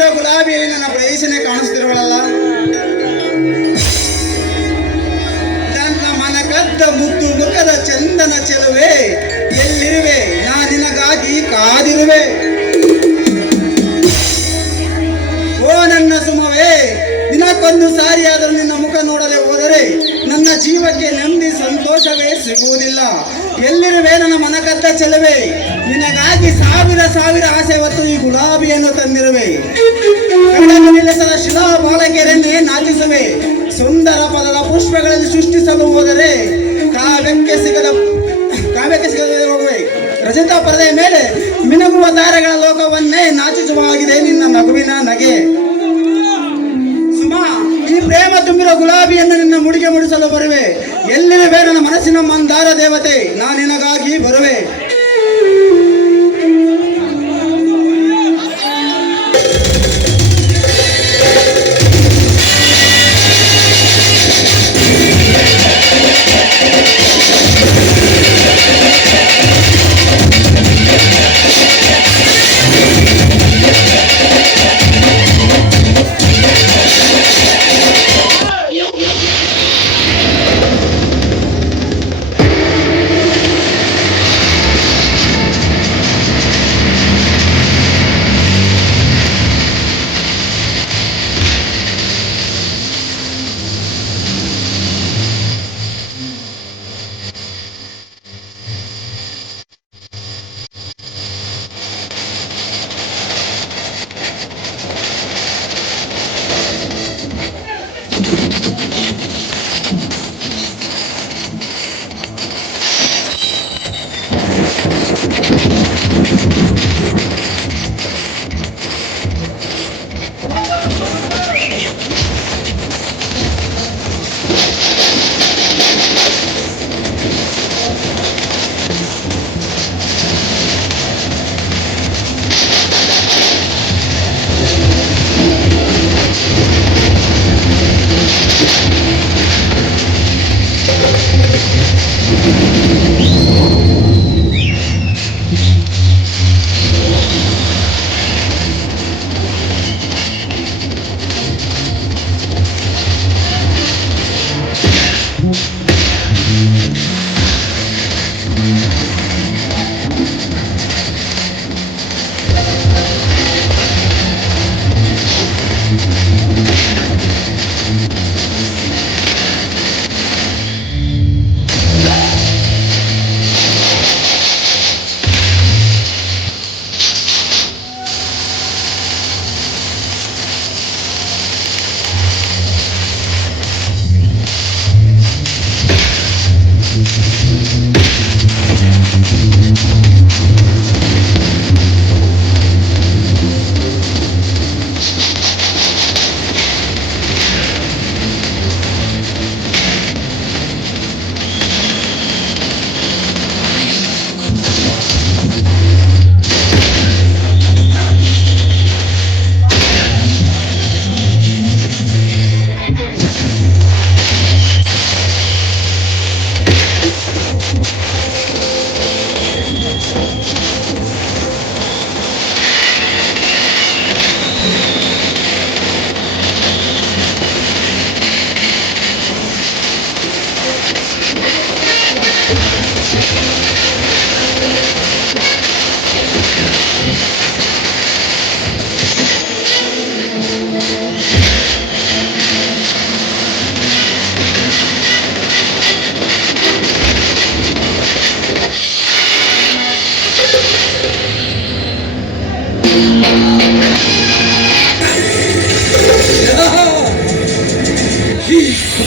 ತುಂಬಿರೋ ಗುಲಾಬಿಯಲ್ಲಿ ನನ್ನ ಪ್ರೇಯಸನೆ ಕಾಣಿಸ್ತಿರುವಳಲ್ಲ. ನನ್ನ ಮನ ಕದ್ದ ಮುದ್ದು ಮುಖದ ಚಂದನ ಚೆಲುವೆ, ಎಲ್ಲಿರುವೆ ನಾ ನಿನಗಾಗಿ ಕಾದಿರುವೆ. ಓ ನನ್ನ ಸುಮವೇ, ದಿನಕ್ಕೊಂದು ಸಾರಿಯಾದರೂ ನಿನ್ನ ಮುಖ ನೋಡದೆ ಹೋದರೆ ನನ್ನ ಜೀವಕ್ಕೆ ನೆಮ್ಮದಿ ಸಂತೋಷವೇ ಸಿಗುವುದಿಲ್ಲ. ಎಲ್ಲಿರುವೆ ನನ್ನ ಮನಕದ್ದ ಚೆಲುವೆ, ನಿನಗಾಗಿ ಸಾವಿರ ಸಾವಿರ ಆಸೆ ಹೊತ್ತು ಈ ಗುಲಾಬಿಯನ್ನು ತಂದಿರುವೆ. ಕಣ್ಣನ್ನು ನಿಲ್ಲಿಸದ ಶಿಲಾ ಬಾಲಕಿಯರನ್ನೇ ನಾಚಿಸುವೆ. ಸುಂದರ ಪದದ ಪುಷ್ಪಗಳಲ್ಲಿ ಸೃಷ್ಟಿಸಲು ಹೋದರೆ ಕಾವ್ಯಕ್ಕೆ ಸಿಗದೆ ಹೋಗುವೆ. ರಜತ ಪರದೆಯ ಮೇಲೆ ಮಿನುಗುವ ತಾರೆಗಳ ಲೋಕವನ್ನೇ ನಾಚಿಸುವಾಗಿದೆ ನಿನ್ನ ನಗುವಿನ ನಗೆ. ಸುಮಾ, ಈ ಪ್ರೇಮ ತುಂಬಿರೋ ಗುಲಾಬಿಯನ್ನು ನಿನ್ನ ಮುಡಿಗೆ ಮುಡಿಸಲು ಬರುವೆ. ಎಲ್ಲಿರುವೆ ನನ್ನ ಮನಸ್ಸಿನ ಮಂದಾರ ದೇವತೆ, ನಾನು ನಿನಗಾಗಿ ಬರುವೆ.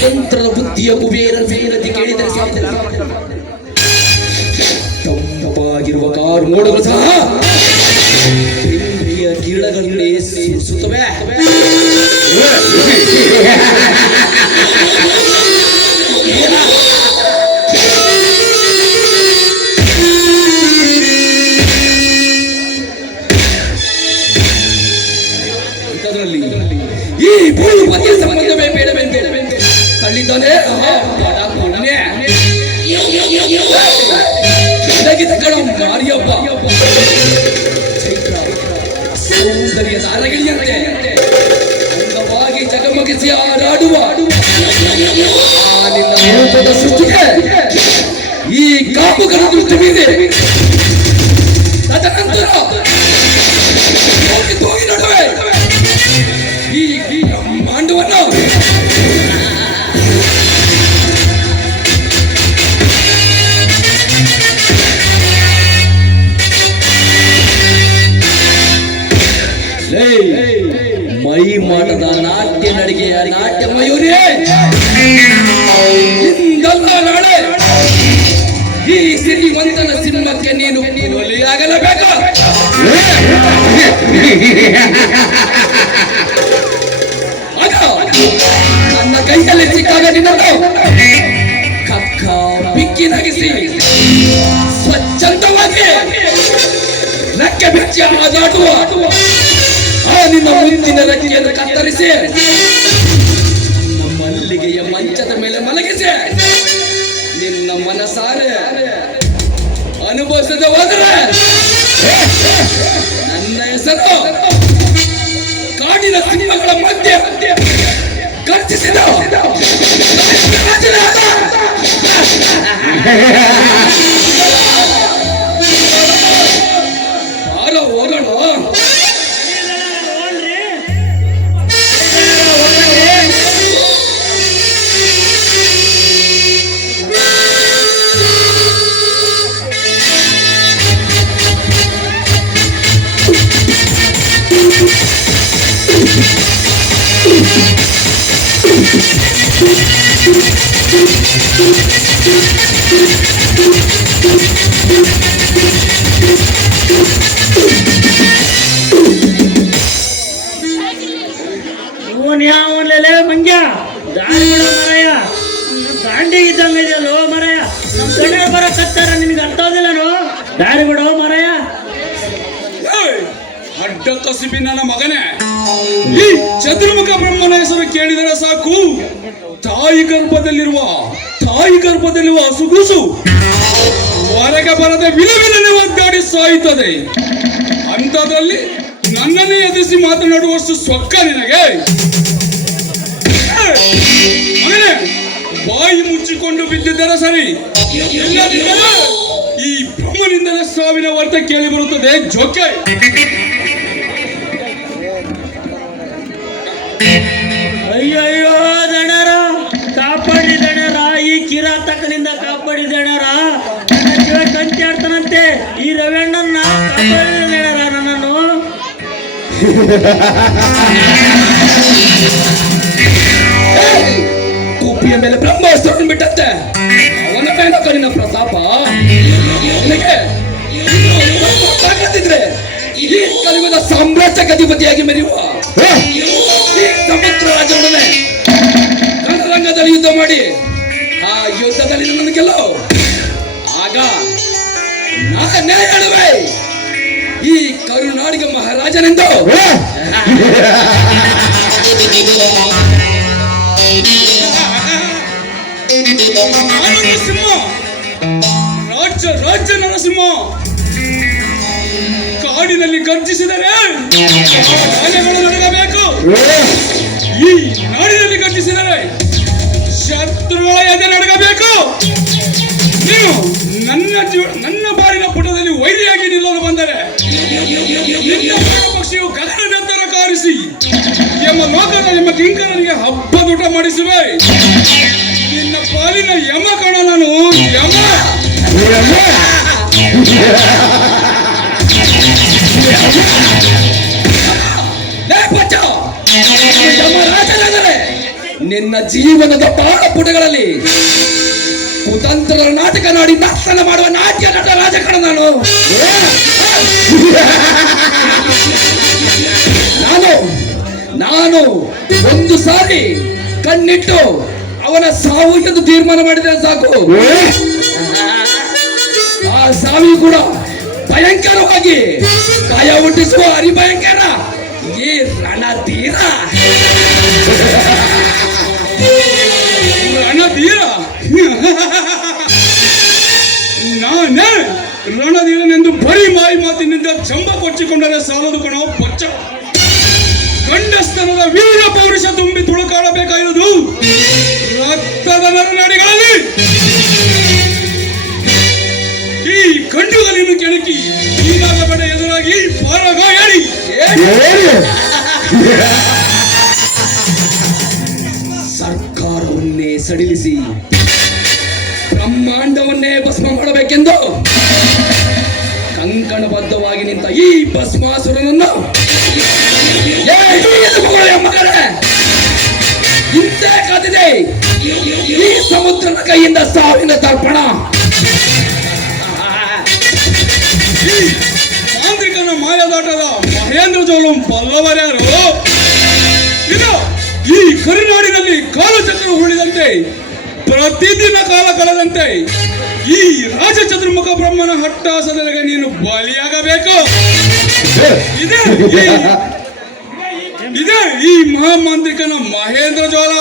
ಸ್ವತಂತ್ರದ ಬುದ್ಧಿಯ ಕುಬೇರ ಸೇರತಿ ಕೇಳಿದರೆ ಸಾಧ್ಯ. ತಂಪಾಗಿರುವ ಕಾರು ಮೋಡಗಳು ಸಹ ಬೆಂಕಿಯ ಕಿರಣಗಳನ್ನೇ ಸೂಸುತ್ತವೆ. ಈ ಭೂಪತಿಯ ಸಂಬಂಧವೇ ಬೇಡವೆಂದು ತಳ್ಳಿದ್ದಾನೆ. ಮಾರಿಯಪ್ಪ ಚೈತ್ರ ಸೌಂದರ್ಯ ಸರಿಯದ ಅರಗಿಳಿಯಂತೆ ಅಂದವಾಗಿ ಜಗಮಗಿಸಿ ಹಾರಾಡುವ ಆ ನಿನ್ನ ರೂಪದ ಸೃಷ್ಟಿಗೆ ಈ ಕಾಪುಗಳ ದೃಷ್ಟಿ ಮೀದೆ ತದನಂತರ ಹೋಗಿ ನಡುವೆ ಈ ಮಾಂಡವನ್ನು ಮೈ ಮಾಡದ ನಾಟ್ಯ ನಡಿಗೆಯ ನಾಟ್ಯ ಮಯೂರೇ ಇಂದಲ್ಲ ನಾಳೆ ಈ ಸಿರಿವಂತನ ಸಿಂಹಕ್ಕೆ ನೀನು ಬಲಿಯಾಗಲೇಬೇಕು. ಆಗ ನನ್ನ ಕೈಯಲ್ಲಿ ಸಿಕ್ಕಾಗ ನಿನ್ನನ್ನು ಕಕ್ಕ ಬಿಕ್ಕಿನಗಿಸಿ ಸ್ವಚ್ಛಂದವಾಗಿ ರೆಕ್ಕೆ ಬೆಚ್ಚಿ ಆದಾಡುವ ಆ ನಿನ್ನ ಮುಂದಿನ ರೆಕ್ಕೆಯನ್ನು ಕತ್ತರಿಸಿ ಮಲ್ಲಿಗೆಯ ಮಂಚದ ಮೇಲೆ ಮಲಗಿಸಿ ನಿನ್ನ ಮನಸಾರೆ ಅನುಭವಿಸದೆ ಹೋದರೆ ನನ್ನ ಹೆಸರು ಕಾಡಿನ ಸಿಂಹಗಳ ಮಧ್ಯೆ ಗರ್ಜಿಸಿದ ಹೋಗೋಣ. ಯಾವನ್ಲೆಲೆ ಮಂಗ್ಯ ದಾರಿ ಬಿಡೋ ಮರಯ್ಯ, ದಾಂಡಿ ಇದ್ದಂಗ ಇದೆಯಲ್ಲೋ ಮರಯ್ಯ. ನಮ್ ಗಣ್ಯ ಬರೋ ಕತ್ತಾರ ನಿನಗೆ ಅರ್ಥ ಆಗೋದಿಲ್ಲನೋ? ದಾರಿ ಬಿಡೋ ಮರಯ್ಯ. ಅಡ್ಡ ಕಸಿಬಿ ನನ್ನ ಮಗನೇ, ಈ ಚತುರ್ಮುಖ ಬ್ರಹ್ಮನ ಹೆಸರು ಕೇಳಿದರೆ ಸಾಕು ತಾಯಿ ಗರ್ಭದಲ್ಲಿರುವ ಹಸುಗೂಸು ಹೊರಗೆ ಬರದೆ ವಿಲವಿಲನೆ ಒದ್ದಾಡಿ ಸಾಯುತ್ತದೆ. ಅಂಥದ್ರಲ್ಲಿ ನನ್ನನ್ನೇ ಎದುರಿಸಿ ಮಾತನಾಡುವಷ್ಟು ಸೊಕ್ಕ ನಿನಗೆ? ಮಗನೇ, ಬಾಯಿ ಮುಚ್ಚಿಕೊಂಡು ಬಿದ್ದಿದ್ದರೆ ಸರಿ, ಇಲ್ಲದಿದ್ದರೆ ಈ ಬ್ರಹ್ಮನಿಂದಲೇ ಸಾವಿನ ವಾರ್ತೆ ಕೇಳಿ ಬರುತ್ತದೆ. ಜೋಕೆ ಅಯ್ಯಯ್ಯೋ ದಣರ, ಕಾಪಾಡಿ ದಣರ, ಈ ಕಿರಾತಕನಿಂದ ಕಾಪಾಡಿ ದಣರ. ನನ್ನ ಜೀವ ಕಂಚಿ ಆಡ್ತಾನಂತೆ ಈ ರವಣ್ಣನ್ನ ಕಾಪಾಡಿ ದಣರ ನನ್ನನ್ನು. ಟೋಪಿಯ ಮೇಲೆ ಬ್ರಹ್ಮಾಸ್ತ್ರ ಬಿಟ್ಟಂತೆ ಅವನ ಮೇಲೆ ಕಣ್ಣಿನ ಪ್ರತಾಪ. ತಾಕತ್ತಿದ್ರೆ ಈ ಕಲಿಯುಗದ ಸಾಮ್ರಾಜ್ಯ ಅಧಿಪತಿಯಾಗಿ ಮೆರೆಯುವ ಈ ಸಮುದ್ರ ರಾಜನೊಡನೆ ರಣರಂಗದಲ್ಲಿ ಯುದ್ಧ ಮಾಡಿ ಆ ಯುದ್ಧದಲ್ಲಿ ನನ್ನ ಗೆಲ್ಲೋ. ಆಗ ನಾನೇ ಹೇಳುವೆ ಈ ಕರುನಾಡಿಗೆ ಮಹಾರಾಜನೆಂದು. ನರಸಿಂಹ, ರಾಜ್ಯ ನರಸಿಂಹ ಕಾಡಿನಲ್ಲಿ ಗರ್ಜಿಸಿದರೆ ನಾನೆಗಳು ನಡಗಬೇಕು. ಈ ನಾಡಿನಲ್ಲಿ ಗರ್ಜಿಸಿದರೆ ಶತ್ರುಗಳ ಎದೆ ನಡಗಬೇಕು. ನೀವು ನನ್ನ ಬಾರಿನ ಪುಟದಲ್ಲಿ ವೈರಿಯಾಗಿ ನಿಲ್ಲಲು ಬಂದರೆ ನಿನ್ನ ಪಕ್ಷಿಯು ಗಗನದೆತ್ತರ ಕಾರಿಸಿ ಎಂಬ ಕಿಂಕರನಿಗೆ ಹಬ್ಬದೂಟ ಮಾಡಿಸುವೆ. ನಿನ್ನ ಪಾಲಿನ ಯಮ ಕಣ ನಾನು, ಯಮ. ಯಮರಾಜನಾದರೆ ನಿನ್ನ ಜೀವನದ ತಾಳಪುಟಗಳಲ್ಲಿ ಕುತಂತ್ರದ ನಾಟಕ ನಾಡಿ ನರ್ತನ ಮಾಡುವ ನಾಟ್ಯ ನಟ ರಾಜಕಣ ನಾನು. ನಾನು ಒಂದು ಸಾರಿ ಕಣ್ಣಿಟ್ಟು ಅವನ ಸಾವು ಎಂದು ತೀರ್ಮಾನ ಮಾಡಿದರೆ ಸಾಕು. ಆ ಸಾವಿ ಕೂಡ ಭಯಂಕರವಾಗಿ ಭಯ ಹುಟ್ಟಿಸುವ ಹರಿಭಯಂಕರ ಈ ರಣಧೀರ. ರಣಧೀರ ನಾನೇ ರಣಧೀರನೆಂದು ಬರೀ ಮಾಯಿ ಮಾತಿನಿಂದ ಜಂಬ ಕೊಚ್ಚಿಕೊಂಡರೆ ಸಾಲದು ಕಣೋ ಬಚ್ಚ. ಗಂಡಸ್ತನದ ವೀರ ಪೌರುಷ ತುಂಬಿ ತುಳುಕಾಡಬೇಕಾಗಿರುವುದು ರಕ್ತದ ನರನಾಡಿಗಳಲ್ಲಿ. ಈ ಗಂಡುಗಳನ್ನು ಕೆಣಕಿ ಈಗಾಗ ಬಡ ಎದುರಾಗಿ ಪಾರಗಾಯಡಿ ಸರ್ಕಾರವನ್ನೇ ಸಡಿಲಿಸಿ ಬ್ರಹ್ಮಾಂಡವನ್ನೇ ಭಸ್ಮ ಮಾಡಬೇಕೆಂದು ಕಂಕಣಬದ್ಧವಾಗಿ ನಿಂತ ಈ ಭಸ್ಮಾಸುರನನ್ನು ಮಗನೇ, ಇಂತೆ ಕಾದಿದೆ ಈ ಸಮುದ್ರದ ಕೈಯಿಂದ ಸಾವಿನ ತರ್ಪಣ. ಈ ತಾಂತ್ರಿಕನ ಮಾಯದಾಟದ ಮಹೇಂದ್ರ ಜೋಲು ಬಲ್ಲವರ್ಯಾರು. ಇದು ಈ ಕರುನಾಡಿನಲ್ಲಿ ಕಾಲಚಕ್ರ ಉಳಿದಂತೆ ಪ್ರತಿದಿನ ಕಾಲ ಕಳೆದಂತೆ ಈ ರಾಜಚತುರ್ಮುಖ ಬ್ರಹ್ಮನ ಹಟ್ಟಾಸದೆಲೆಗೆ ನೀನು ಬಲಿಯಾಗಬೇಕು. ಇದೇ ಈ ಮಹಾಮಾಂತ್ರಿಕನ ಮಹೇಂದ್ರ ಜೋಲ.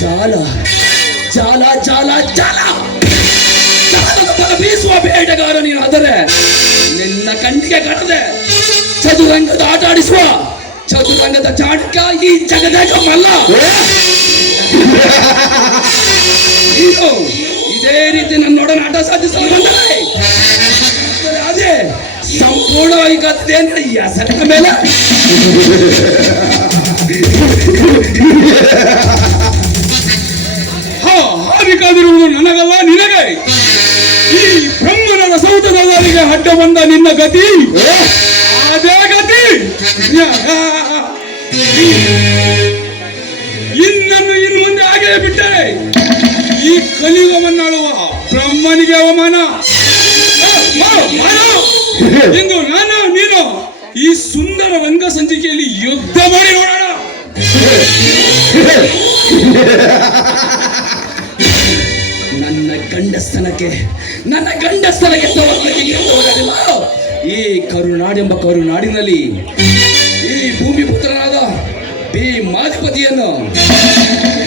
ಜಾಲ ಜಾಲ ಜಾಲ ಜಾಲ ಜಾಲದ ಬಲ ಬೀಸುವ ಬೇಟೆಗಾರ ನೀನು. ಆದರೆ ನಿನ್ನ ಕಣ್ಣಿಗೆ ಕಾಣದೆ ಚದುರಂಗದ ಆಟ ಆಡಿಸುವ ಚದುರಂಗದ ಚಾಣಕ್ಯ ಈ ಜಗದಾಗ ಮಲ್ಲ. ನೀನು ಇದೇ ರೀತಿ ನನ್ನೊಡನಾಟ ಸಾಧಿಸಲು ಬಂದರೆ ಅದೇ ಸಂಪೂರ್ಣವಾಗಿ ಕತ್ತೆ ಅಂದ್ರೆ ಈ ಹೆಸರಿನ ಮೇಲೆ ಹಾದಿಕಾದಿರುವುದು ನನಗಲ್ಲ ನಿನಗೆ. ಈ ಬ್ರಹ್ಮನ ಸೌತದ ದಾರಿಗೆ ಅಡ್ಡ ಬಂದ ನಿನ್ನ ಗತಿ ಅದೇ ಗತಿ. ಇನ್ನು ಮುಂದೆ ಹಾಗೆ ಬಿಟ್ಟರೆ ಈ ಕಲಿಯುಗವನ್ನಾಳುವ ಬ್ರಹ್ಮನಿಗೆ ಅವಮಾನ. ಇಂದು ನಾನು ನೀನು ಈ ಸುಂದರ ರಂಗ ಸಂಚಿಕೆಯಲ್ಲಿ ಯುದ್ಧ ಮಾಡಿ ನೋಡೋಣ. ನನ್ನ ಗಂಡಸ್ತನಕ್ಕೆ ಹೋಗಲಿಲ್ಲ. ಈ ಕರುನಾಡೆಂಬ ಕರುನಾಡಿನಲ್ಲಿ ಈ ಭೂಮಿ ಪುತ್ರನಾದ ಈ ಮಾಧಿಪತಿಯನ್ನು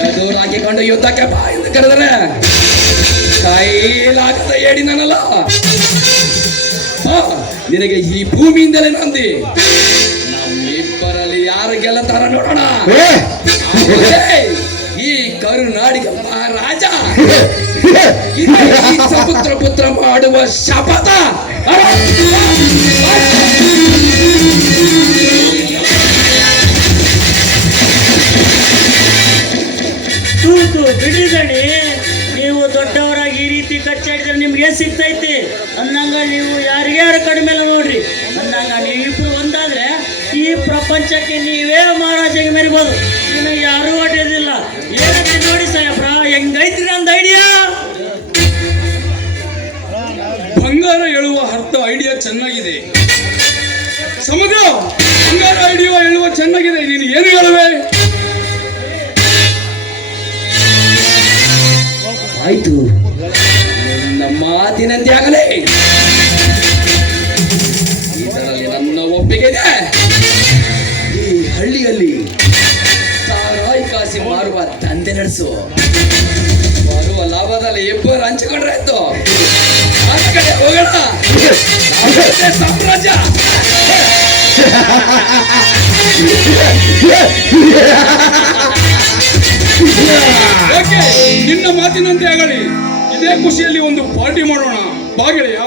ಎದುರಾಗಿಕೊಂಡು ಯುದ್ಧಕ್ಕೆ ಬಾ ಎಂದು ಕರೆದರೆ ಕೈಲಾಗದ ಏಡಿ ನನ್ನಲ್ಲ. ನಿನಗೆ ಈ ಭೂಮಿಯಿಂದಲೇ ನಂದಿ. ನಮ್ಮಿಬ್ಬರಲ್ಲಿ ಯಾರು ಗೆಲ್ಲತಾರ ನೋಡೋಣ. ಈ ಕರುನಾಡಿಗೆ ಮಹಾರಾಜ ಈ ಸಮುದ್ರ ಪುತ್ರ ಮಾಡುವ ಶಪಥ. ತೂತು ಬಿಡಿದಣಿ, ನೀವು ದೊಡ್ಡವರಾಗಿ ಈ ರೀತಿ ಕಚ್ಚಾಡಿದ್ರೆ ನಿಮ್ಗೆ ಸಿಗ್ತೈತಿ ಅಂದಂಗ ನೀವು ಯಾರಿಗ್ಯಾರು ಕಡಿಮೆ ಇಲ್ಲ ನೋಡ್ರಿ. ಅಂದಂಗ ನೀವಿಬ್ರು ಒಂದಾದ್ರೆ ಈ ಪ್ರಪಂಚಕ್ಕೆ ನೀವೇ ಮಹಾರಾಜಗೆ ಮೆರಿಬೋದು. ಇನ್ನು ಯಾರೂ ಹೊಡೆಯೋದಿಲ್ಲ. ಏನಂತ ನೋಡಿ ಸಾಯಬ್ರ, ಹೆಂಗೈತ್ರಿ ನಂದು ಐಡಿಯಾ? ಬಂಗಾರ ಹೇಳುವ ಅರ್ಥ ಐಡಿಯಾ ಚೆನ್ನಾಗಿದೆ. ಸಮುದ್ರ ಬಂಗಾರ ಐಡಿಯಾ ಹೇಳುವ ಚೆನ್ನಾಗಿದೆ. ನೀನು ಏನು ಹೇಳುವೆ? ಆಯ್ತು, ನನ್ನ ಮಾತಿನಂತೆ ಆಗಲೇ. ಇದರಲ್ಲಿ ನನ್ನ ಒಪ್ಪಿಗೆ ಇದೆ. ಈ ಹಳ್ಳಿಯಲ್ಲಿ ಸಾರಾಯಿ ಕಾಸಿ ಮಾರುವ ದಂಧೆ ನಡೆಸು. ಬರುವ ಲಾಭದಲ್ಲಿ ಇಬ್ಬರು ಹಂಚಿಕೊಂಡ್ರೆ ಆಯ್ತು. ಆ ಕಡೆ ಹೋಗೋಣ. ಸಾಮ್ರಾಜ್ಯ ಯಾಕೆ ನಿನ್ನ ಮಾತಿನಂತೆ ಆಗಲಿ. ಇದೇ ಖುಷಿಯಲ್ಲಿ ಒಂದು ಪಾರ್ಟಿ ಮಾಡೋಣ. ಬಾಗಿಳೆಯ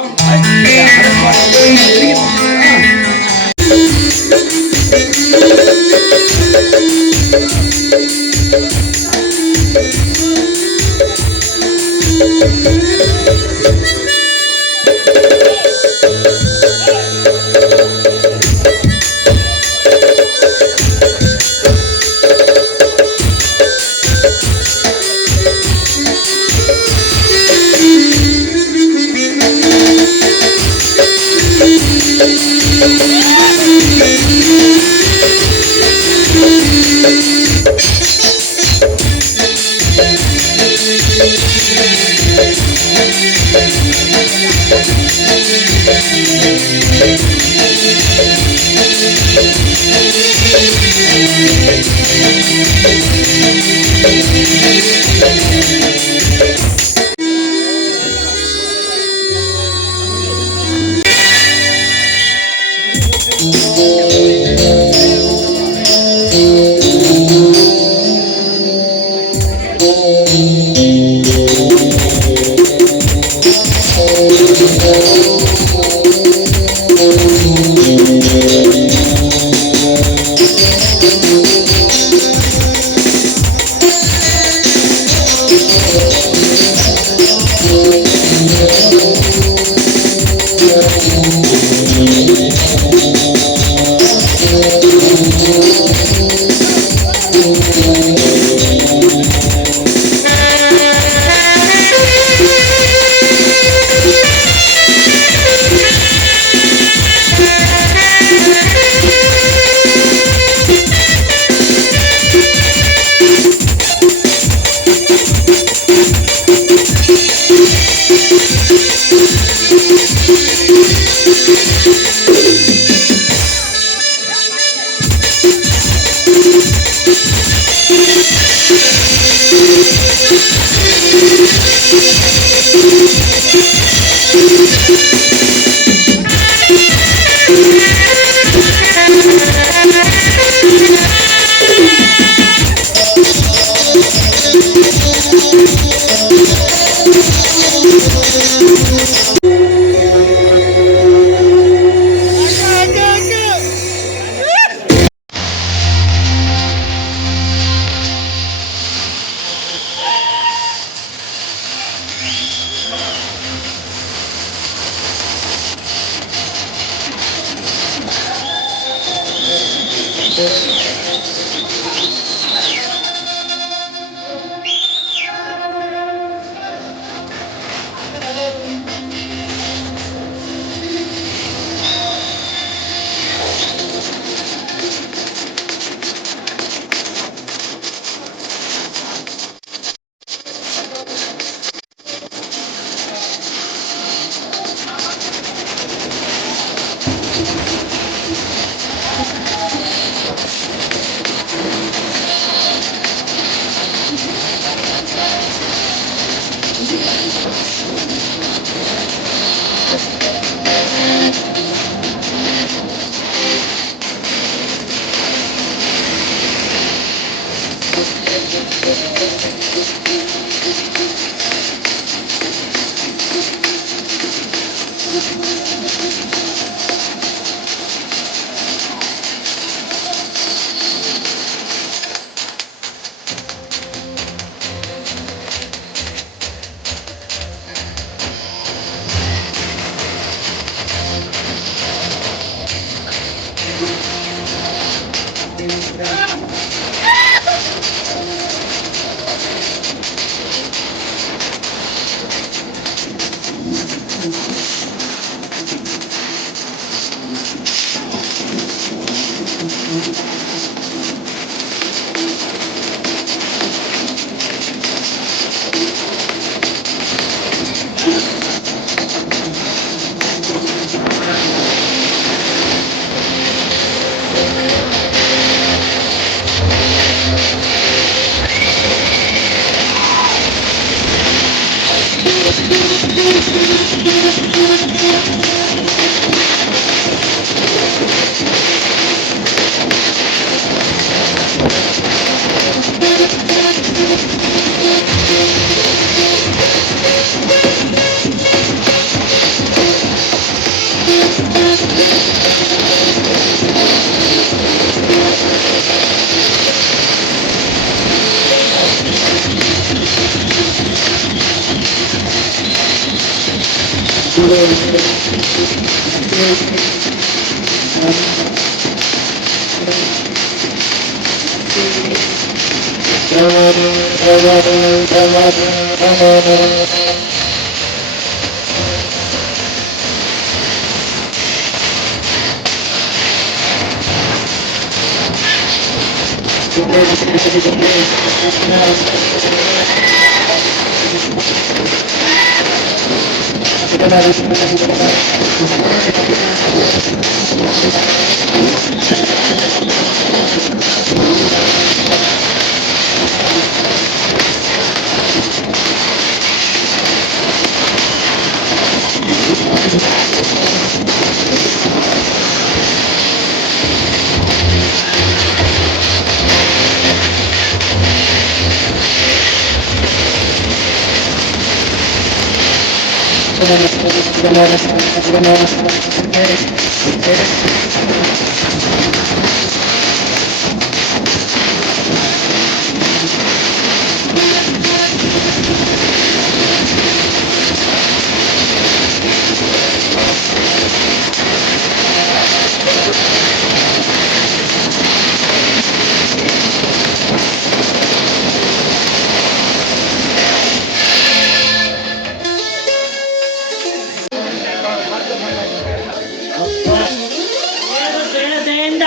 ದಯೆಯಿಂದ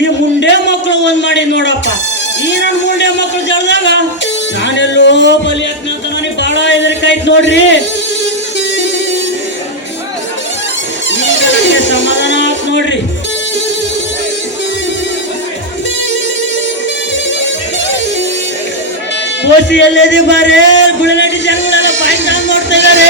ಈ ಮುಂಡೆ ಮಕ್ಕಳು ಒಂದ್ ಮಾಡಿ ನೋಡಪ್ಪ. ಈ ನನ್ನ ಮುಂಡೆ ಮಕ್ಕಳು ಜಳದಾಗ ನಾನೆಲ್ಲೋ ಬಲಿ ಹಾಕ್ನಂತ ನನಗೆ ಬಹಳ ಹೆದರಿಕಾಯ್ತು ನೋಡ್ರಿ. ಈಗ ನನಗೆ ಸಮಾಧಾನ ಆಯ್ತು ನೋಡ್ರಿ. ಕೋಸಿ ಎಲ್ಲೇದಿ ಬಾರೆ ಗುಳನಾಟಿ ಜನಗಳೆಲ್ಲ ಬಾಯಿ ತಾಂಡ್ ನೋಡ್ತಾ ಇದಾರೆ.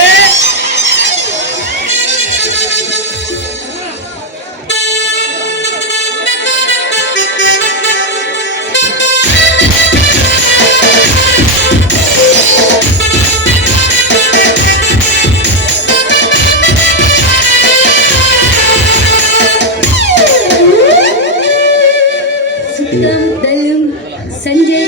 ಸಂಜೆ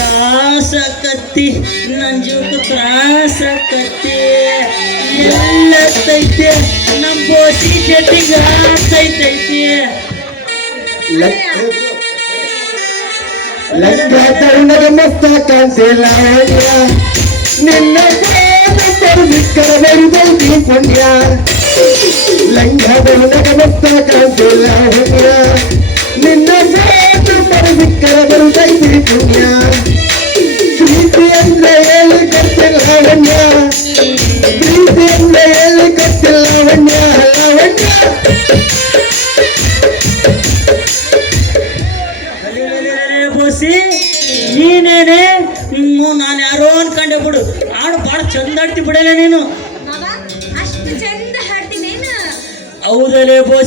ತ್ರಾಸಕತ್ತಿ ನನ್ ಜೀವಕ್ಕೆ ತ್ರಾಸಕತ್ತಿ ಎಲ್ಲತ್ತೈತೆ ನಮ್ ಬೋಸಿ ಜೊತೆಗ ಆಗ್ತೈತೈತಿ. ಲಂಗ ತರುಣಗ ಮಸ್ತ ಕಾಣಿಸಿಲ್ಲ ನಿನ್ನ ಸಿಕ್ಕರ ಬರುದೈತಿ ಪುಣ್ಯ. ಲಂಗ ತರುಣಗ ಮಸ್ತ ಕಾಣಿಸಿಲ್ಲ ನಿನ್ನ ಸಿಕ್ಕರ ಬರುದೈತಿ ಪುಣ್ಯ. ಪ್ರೀತಿ ಅಂದ್ರೆ ಹೇಳಿ ಗೊತ್ತಿಲ್ಲ ಲಾವಣ್ಯ, ಪ್ರೀತಿ ಅಂದ್ರೆ ಹೇಳಿ ಗೊತ್ತಿಲ್ಲ ಲಾವಣ್ಯ. ಲಾವಣ್ಯ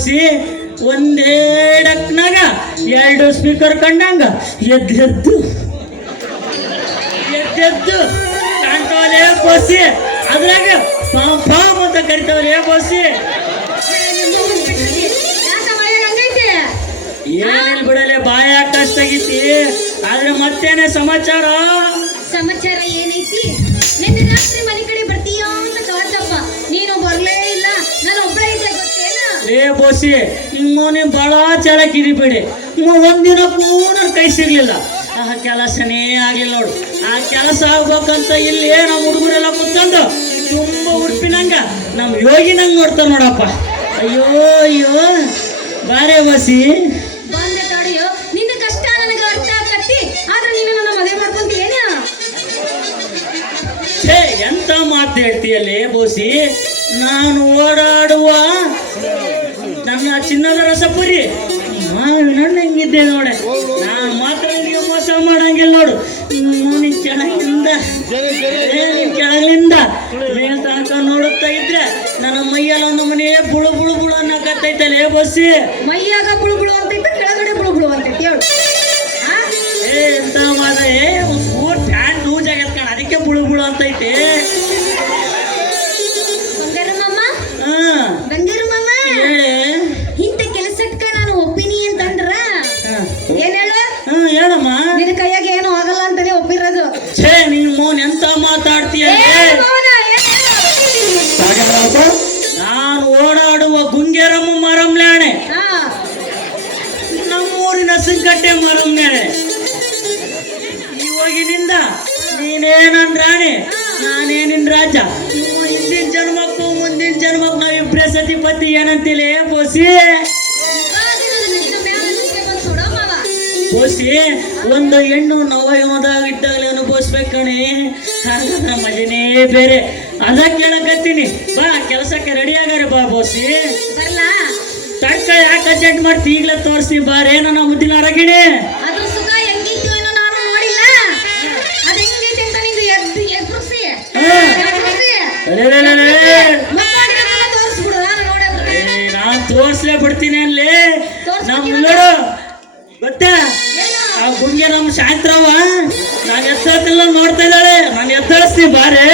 ಬೋಸಿ ಒಂದೇ ಡಕ್ನಾಗ 2 ಸ್ಪೀಕರ್ ಕಂಡಂಗ ಎದ್ದೆದ್ದು ಕಾಣ್ತಾವಲೇ ಬೋಸಿ. ಅದ್ರಾಗ ಪಾಮ್ ಪಾಮ್ ಅಂತ ಕರಿತಾವಲೇ ಬೋಸಿ. ಏನಿಲ್ ಬಿಡಲೆ ಬಾಯ ಕಷ್ಟ ಆಗೈತಿ. ಆದ್ರೆ ಮತ್ತೇನೆ ಸಮಾಚಾರ ಏನೈತಿ? ನಿನ್ನೆ ರಾತ್ರಿ ಮನೆ ಕಡೆ ಬರ್ತೀಯೋ ಅಂತ ಕಾಡ್ದಪ್ಪ, ನೀನು ಬರ್ಲೇ ಇಲ್ಲ. ನಾನು ಒಬ್ಬಳೇ ಇದ್ದೆ ಗೊತ್ತೇನ? ಏ ಬೋಸಿ, ನಿಮ್ಮನೆ ಬಹಳ ಚಾಲಾಕಿದಿ ಬಿಡಿ. ಒಂದಿನ ನನ್ನ ಕೈ ಸಿಗ್ಲಿಲ್ಲ. ಆ ಕೆಲಸನೇ ಆಗ್ಲಿಲ್ಲ ನೋಡು. ಆ ಕೆಲಸ ಆಗ್ಬೇಕಂತ ಇಲ್ಲಿ ನಮ್ಮ ಹುಡುಗರೆಲ್ಲ ಕುತ್ಕೊಂಡು ತುಂಬಾ ಉಡುಪಿನಂಗ ನಮ್ಮ ಯೋಗಿನಂಗ್ ನೋಡ್ತಾರ ನೋಡಪ್ಪ. ಅಯ್ಯೋ ಅಯ್ಯೋ ಬಾರೇ ಬೋಸಿ. ಬಂದೆ ತಡೆಯೋ, ನಿನ್ನ ಕಷ್ಟ ನನಗೆ ಅರ್ಥ ಆಗತ್ತಿ. ಆದ್ರೆ ನೀನು ನನ್ನ ಮದುವೆ ಮಾಡ್ಕೊಂತೀಯೇನ? ಛೇ, ಎಂತ ಮಾತು ಹೇಳ್ತೀಯಲ್ಲೇ ಬೋಸಿ. ನಾನು ಓಡಾಡುವ ನನ್ನ ಚಿನ್ನದ ರಸಪುರಿ ಮಾವಿನ ಹಣ್ಣು ಹೆಂಗಿದ್ದೆ ನೋಡೆ. ನಾನು ಮಾತ್ರ ನಿನಗೆ ಮೋಸ ಮಾಡಂಗಿಲ್ಲ ನೋಡು. ನಿನ್ ಕೆಳಗಿಂದ ಮೇಲ್ ತನಕ ನೋಡುತ್ತಾ ಇದ್ರೆ ನನ್ನ ಮೈಯಲ್ಲಿ ಒಂದು ಮನೆ ಬುಳು ಬುಳು ಬುಳು ಅನ್ನಕತ್ತೈತಲ್ಲೇ ಬೋಸಿ. ಮೈಯಾಗ ಬುಳು ಬುಳು ಅಂತೈತೆ, ಕೆಳಗಡೆ ಬುಳು ಬುಳು ಅಂತೈತಿ. ಹೇಳು ಎಂತ ಮಾತ್ರ ಪ್ಯಾಂಟ್ ಲೂಸ್ ಆಗೈತ್ ಕಣ, ಅದಕ್ಕೆ ಬುಳು ಬುಳು ಅಂತೈತೆ. ಬಂಗಾರ ಮಾಮ, ಇಂಥ ಕೆಲಸಕ್ಕ ನಾನು ಒಪ್ಪಿನಿ ಅಂತಂದ್ರ ಏನ್ ಹೇಳ? ಹೇಳಮ್ಮ. ನಿನ್ನ ಕೈಯಾಗ ಏನು ಆಗಲ್ಲ ಅಂತಾನೆ ಒಪ್ಪಿರೋದು. ಛೇ, ನಿನ್ ಮೋನ್ ಎಂತ ಮಾತಾಡ್ತೀಯ? ನಾನು ಓಡಾಡುವ ಗುಂಗೇರಮ್ಮ ಮರಮ್ಲಾಣೆ, ನಮ್ಮೂರಿನ ಸಂಕಟ್ಟೆ ಮರಮ್ಲಾಣೆ. ಇವಾಗಿನಿಂದ ನೀನೇನನ್ ರಾಣಿ, ನಾನೇನಿನ್ ರಾಜ. ಹಿಂದಿನ ಜನ್ಮಕ್ಕೂ ಮುಂದಿನ ಜನ್ಮಕ್ಕೂ ನಾವಿಬ್ರೇ ಸತಿಪತಿ ಏನಂತಿಲ್ಲ ಬೋಸಿ. ಬೋಸಿ, ಒಂದು ಹೆಣ್ಣು ನವಯವದಾಗ ಇದ್ದಾಗಲೇ ಅನುಭವಿಸ್ಬೇಕಣಿ. ಹಾಗಾದ್ರೆ ಮಜನೇ ಬೇರೆ. ಅದ ಕೇಳಕತ್ತೀನಿ. ಬಾ ಕೆಲಸಕ್ಕೆ ರೆಡಿ ಆಗಾರೆ ಬಾ ಬೋಸಿ. ಬರ್ಲಾ? ತಡ್ಕ ಯಾಕೆ ಅರ್ಜೆಂಟ್ ಮಾಡ್ತಿ? ಈಗಲೇ ತೋರಿಸಿ ಬಾರೇ ನನ್ನ ಮುದ್ದಿನ ಅರಗಿಣಿ. ಅದ್ರ ಸುಖ ಹೆಂಗಿತ್ತು ಏನೋ ನಾನು ನೋಡಿಲ್ಲ. ಅದ ಹೆಂಗೈತೆ ಅಂತ ನಿಂಗೆ ಎಬ್ಬಿಸಿ ತೋರಿಸ್ಬಿಡು, ನಾನು ನೋಡೋದು. ನಾನ್ ತೋರ್ಸ್ಲೇ ಬಿಡ್ತೀನಿ ಅಲ್ಲಿ. ನಮ್ ನೋಡು ಗೊತ್ತಾ, ಆ ಗುಂಗೆ ನಮ್ ಶಾಂತ್ರವ ನಾನು ಎತ್ತಲ್ಲ ನೋಡ್ತಾ ಇದ್ದಾಳೆ. ನಾನು ಎತ್ತರಿಸ್ತೀನಿ ಬಾರೇ.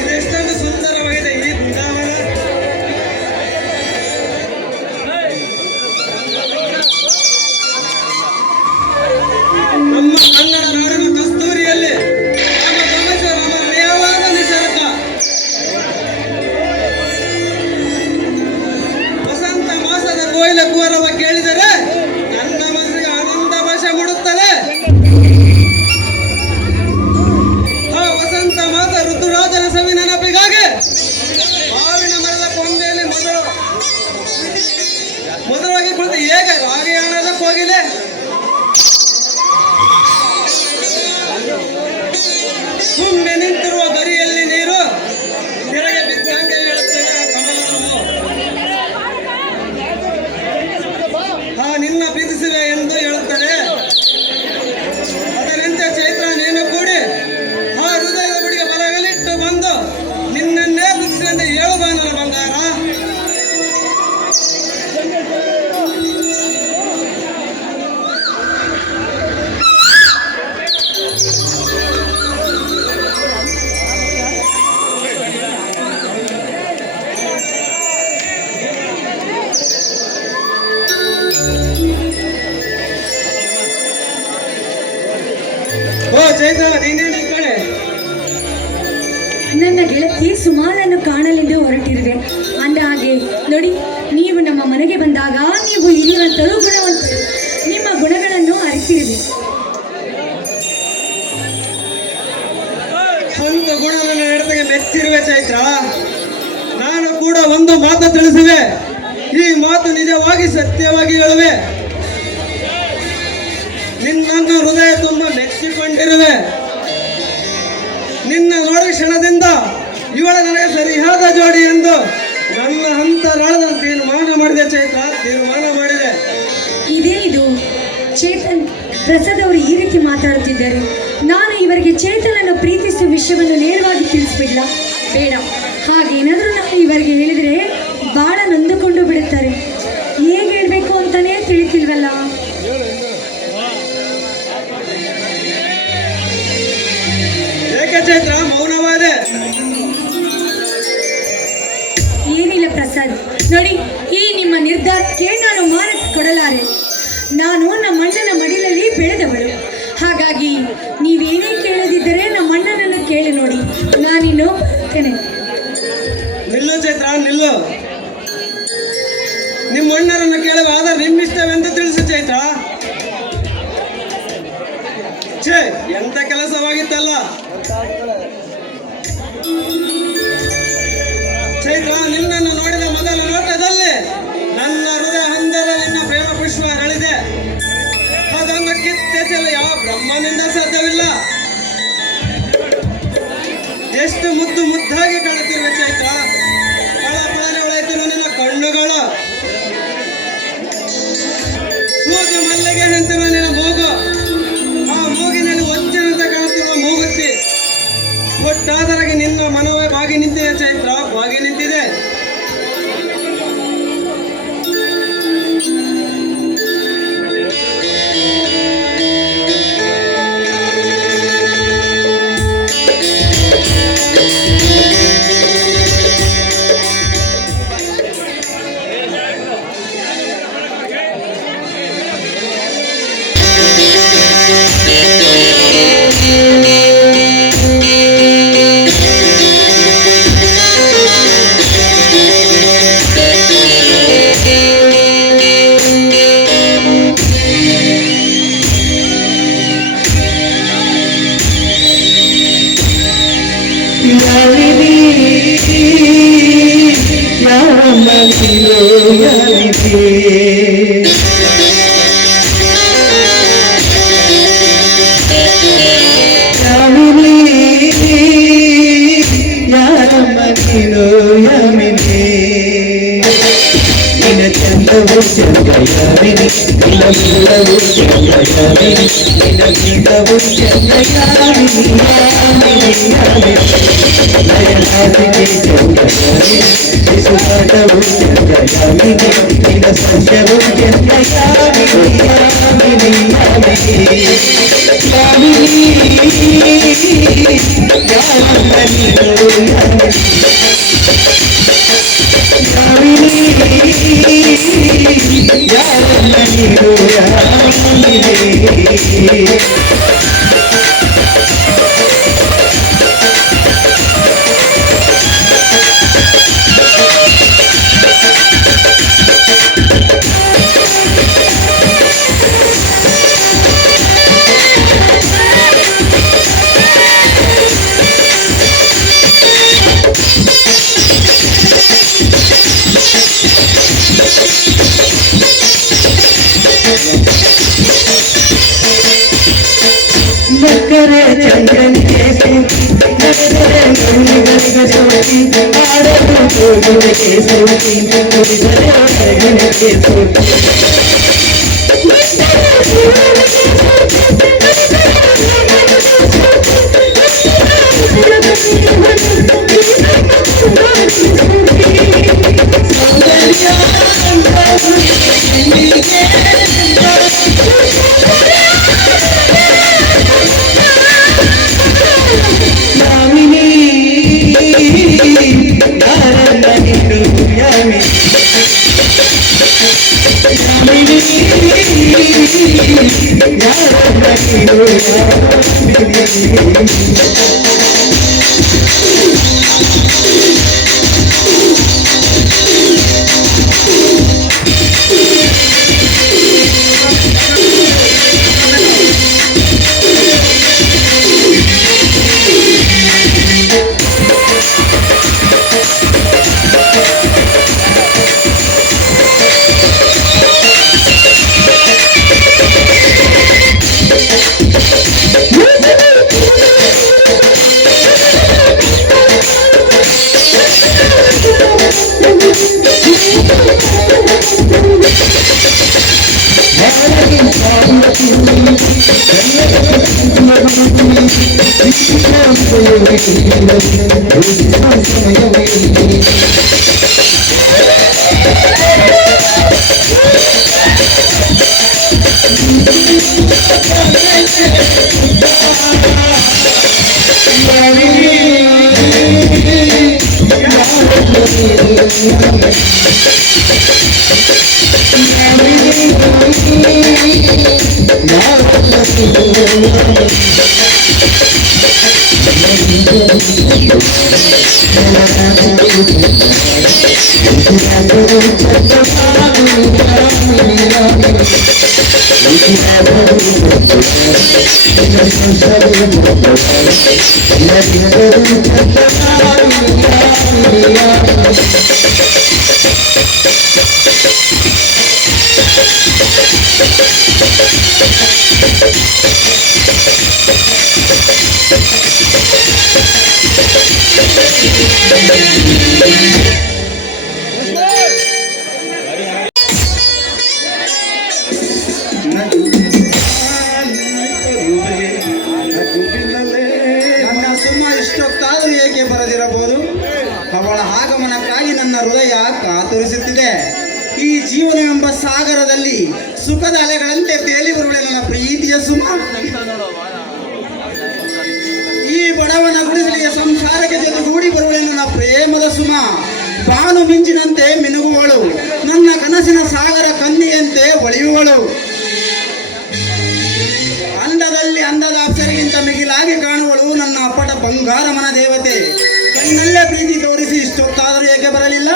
ಇದೆಷ್ಟೊಂದು ಸುಂದರವಾಗಿದೆ ಈ ಬೃಂದಾವನ. ನಮ್ಮ ಕನ್ನಡ ನಾಡಿನ ಕಸ್ತೂರಿಯಲ್ಲಿ ರಮಣೀಯವಾದ ನಿಸರ್ಗ. ವಸಂತ ಮಾಸದ ಕೋಯಿಲ ಕೂರವ ಕೇಳಿದರೆ ನನ್ನ ಮನಸ್ಸಿಗೆ ಆನಂದ ಭಾಷೆ ಮೂಡುತ್ತದೆ. ಆ ವಸಂತ ಮಾಸ ಋತುರಾಜನ ಸವಿ ನೆನಪಿಗಾಗಿ ಮಾವಿನ ಮರದ ಕೊಂಬೆಯಲ್ಲಿ ಮಧುರವಾಗಿ ಕುಳಿತು ಹೇಗೆ ರಾಗಿಯಾಣದ ಕೋಗಿಲೆ ಸುಮ್ಮನೆ ನಿಂತಿರುವ ಗರಿಯಲ್ಲಿ ನೀರು ಕೆರೆಗೆ ಬಿದ್ದಂಗೆ ಹೇಳುತ್ತೇವೆ ಕಮಲವು. ನಿನ್ನ ಪ್ರೀತಿಸುವೆ ಎಂದು ಹೇಳುತ್ತದೆ. ಅದರಂತೆ ಚೈತ್ರ ನೀನು ಕೂಡಿ ಆ ಹೃದಯದ ಬಳಿಗೆ ಬಲಗಲಿಟ್ಟು ಬಂದು ನಿನ್ನನ್ನೇ ಪ್ರೀತಿಸುವಂತೆ ಹೇಳುವ ನನ್ನ ಬಂಗಾರ. ಓ ಚೈತ್ರ, ನೀನೇನು ಈ ಕಡೆ? ನನ್ನ ಗೆಳತಿ ಸುಮಾರನ್ನು ಕಾಣಲೆಂದು ಹೊರಟಿರುವೆ. ಅಂದ ಹಾಗೆ ನೋಡಿ, ನೀವು ನಮ್ಮ ಮನೆಗೆ ಬಂದಾಗ ನೀವು ಇಲ್ಲಿರುವಂತರೂ ಗುಣವಂತರು. ನಿಮ್ಮ ಗುಣಗಳನ್ನು ಅರಿತಿರುವೆ. ಸ್ವಂತ ಗುಣವನ್ನು ನಡೆದಗೆ ಮೆಚ್ಚಿರುವೆ ಚೈತ್ರ. ನಾನು ಕೂಡ ಒಂದು ಮಾತು ತಿಳಿಸುವೆ. ಈ ಮಾತು ನಿಜವಾಗಿ ಸತ್ಯವಾಗಿ ಹೇಳುವೆ. ನಿನ್ನನ್ನು ಹೃದಯ ತುಂಬ ಮೆಚ್ಚಿಕೊಂಡಿರುವೆ. ನಿನ್ನ ನೋಡಿದ ಕ್ಷಣದಿಂದ ಇವಳ ನನಗೆ ಸರಿಯಾದ ಜೋಡಿ ಎಂದು ನನ್ನ ಅಂತರಾಳದ ತೀರ್ಮಾನ ಮಾಡಿದೆ ಚೈತ್ರ, ತೀರ್ಮಾನ ಮಾಡಿದೆ. ಇದೇನಿದು? ಚೇತನ್ ಪ್ರಸಾದ್ ಅವರು ಈ ರೀತಿ ಮಾತಾಡುತ್ತಿದ್ದಾರೆ. ನಾನು ಇವರಿಗೆ ಚೇತನನ್ನು ಪ್ರೀತಿಸುವ ವಿಷಯವನ್ನು ನೇರವಾಗಿ ತಿಳಿಸ್ಬಿಡ್ಲಾ? ಬೇಡ. ಹಾಗೇನಾದರೂ ನಾನು ಇವರಿಗೆ ಹೇಳಿದರೆ ಬಹಳ ನೊಂದುಕೊಂಡು ಬಿಡುತ್ತಾರೆ. ಹೇಗೆ ಹೇಳಬೇಕು ಅಂತಾನೇ ತಿಳಿತಿಲ್ವಲ್ಲ. ಏಕೆ ಚೈತ್ರ ಮೌನವಾದೆ? ನೋಡಿ, ಈ ನಿಮ್ಮ ನಿರ್ಧಾರಕ್ಕೆ ನಾನು ಮಾನ ಕೊಡಲಾರೆ. ನಾನು ನಮ್ಮ ಅಣ್ಣನ ಮಡಿಲಲ್ಲಿ ಬೆಳೆದವಳು. ಹಾಗಾಗಿ ನೀವೇನೇ ಕೇಳದಿದ್ದರೆ ನಮ್ಮ ಅಣ್ಣನನ್ನು ಕೇಳಿ ನೋಡಿ. ನಾನಿನ್ನು ಬರ್ತೇನೆ. ನಿಲ್ಲು ಚೈತ್ರ, ನಿಲ್ಲು. ನಿಮ್ಮ ಅಣ್ಣರನ್ನು ಕೇಳುವ ಆದ್ರೆ ನಿಮ್ಮಿಷ್ಟವೆಂದು ತಿಳಿಸು ಚೈತ್ರ. ಛೇ, ಎಂತ ಕೆಲಸವಾಗಿತ್ತಲ್ಲ ಚೈತ್ರ. ನಿನ್ನನ್ನು ನೋಡಿದ ಮೊದಲ ನೋಟದಲ್ಲಿ ನನ್ನ ಹೃದಯ ಹಂದರ ನಿನ್ನ ಪ್ರೇಮ ಪುಷ್ಪ ಹರಳಿದೆ. ಅದನ್ನು ಕಿತ್ತೆಸಲು ಯಾವ ಬ್ರಹ್ಮನಿಂದ ಸಾಧ್ಯವಿಲ್ಲ. ಎಷ್ಟು ಮುದ್ದು ಮುದ್ದಾಗಿ ಕಾಣುತ್ತಿರುವೆ ಚೈತ್ರ. ಫಳಫಳನೆ ಹೊಳೆಯುತ್ತಿರುವ ನಿನ್ನ ಕಣ್ಣುಗಳು, ಸೂಜು ಮಲ್ಲಿಗೆ ನಿಂತಿರುವ ನಿನ್ನ ಮೂಗು, ಆ ಮೂಗಿನಲ್ಲಿ ಒಚ್ಚಿನಂತೆ ಕಾಣುತ್ತಿರುವ ಮೂಗುತ್ತಿ, ಒಟ್ಟಾದರಾಗಿ ನಿನ್ನ ಮನವೇ ಬಾಗಿ ನಿಂತಿದೆ ಚೈತ್ರ, ಬಾಗಿ ನಿಂತಿದೆ. चंद्रन के Thank you. ನನ್ನ ಸುಮ್ಮ ಇಷ್ಟೊತ್ತಾದರೂ ಏಕೆ ಬರದಿರಬಹುದು? ಅವಳ ಆಗಮನಕ್ಕಾಗಿ ನನ್ನ ಹೃದಯ ಕಾತುರಿಸುತ್ತಿದೆ. ಈ ಜೀವನವೆಂಬ ಸಾಗರದಲ್ಲಿ ಸುಖದ ಅಲೆಗಳಂತೆ ತೇಲಿ ಬರುವಳೆ ನನ್ನ ಪ್ರೀತಿಯ ಸುಮ. ಈ ಬಡವನ ಗುಡಿಸಲಿಗೆ ಸಂಸಾರಕ್ಕೆ ಜೊತೆಗೂಡಿ ಬರುವಳೆ ನನ್ನ ಪ್ರೇಮದ ಸುಮ. ಬಾನು ಮಿಂಚಿನಂತೆ ಮಿನುಗುವಳು, ನನ್ನ ಕನಸಿನ ಸಾಗರ ಕನ್ನಿಯಂತೆ ಒಳೆಯುವಳು. ಅಂದದಲ್ಲಿ ಅಂದದ ಅಪ್ಸರಿಗಿಂತ ಮಿಗಿಲಾಗಿ ಕಾಣುವಳು ನನ್ನ ಅಪ್ಪಟ ಬಂಗಾರ ಮನ ದೇವತೆ. ಕಣ್ಣಲ್ಲೇ ಪ್ರೀತಿ ತೋರಿಸಿ ಇಷ್ಟೊತ್ತಾದರೂ ಏಕೆ ಬರಲಿಲ್ಲ?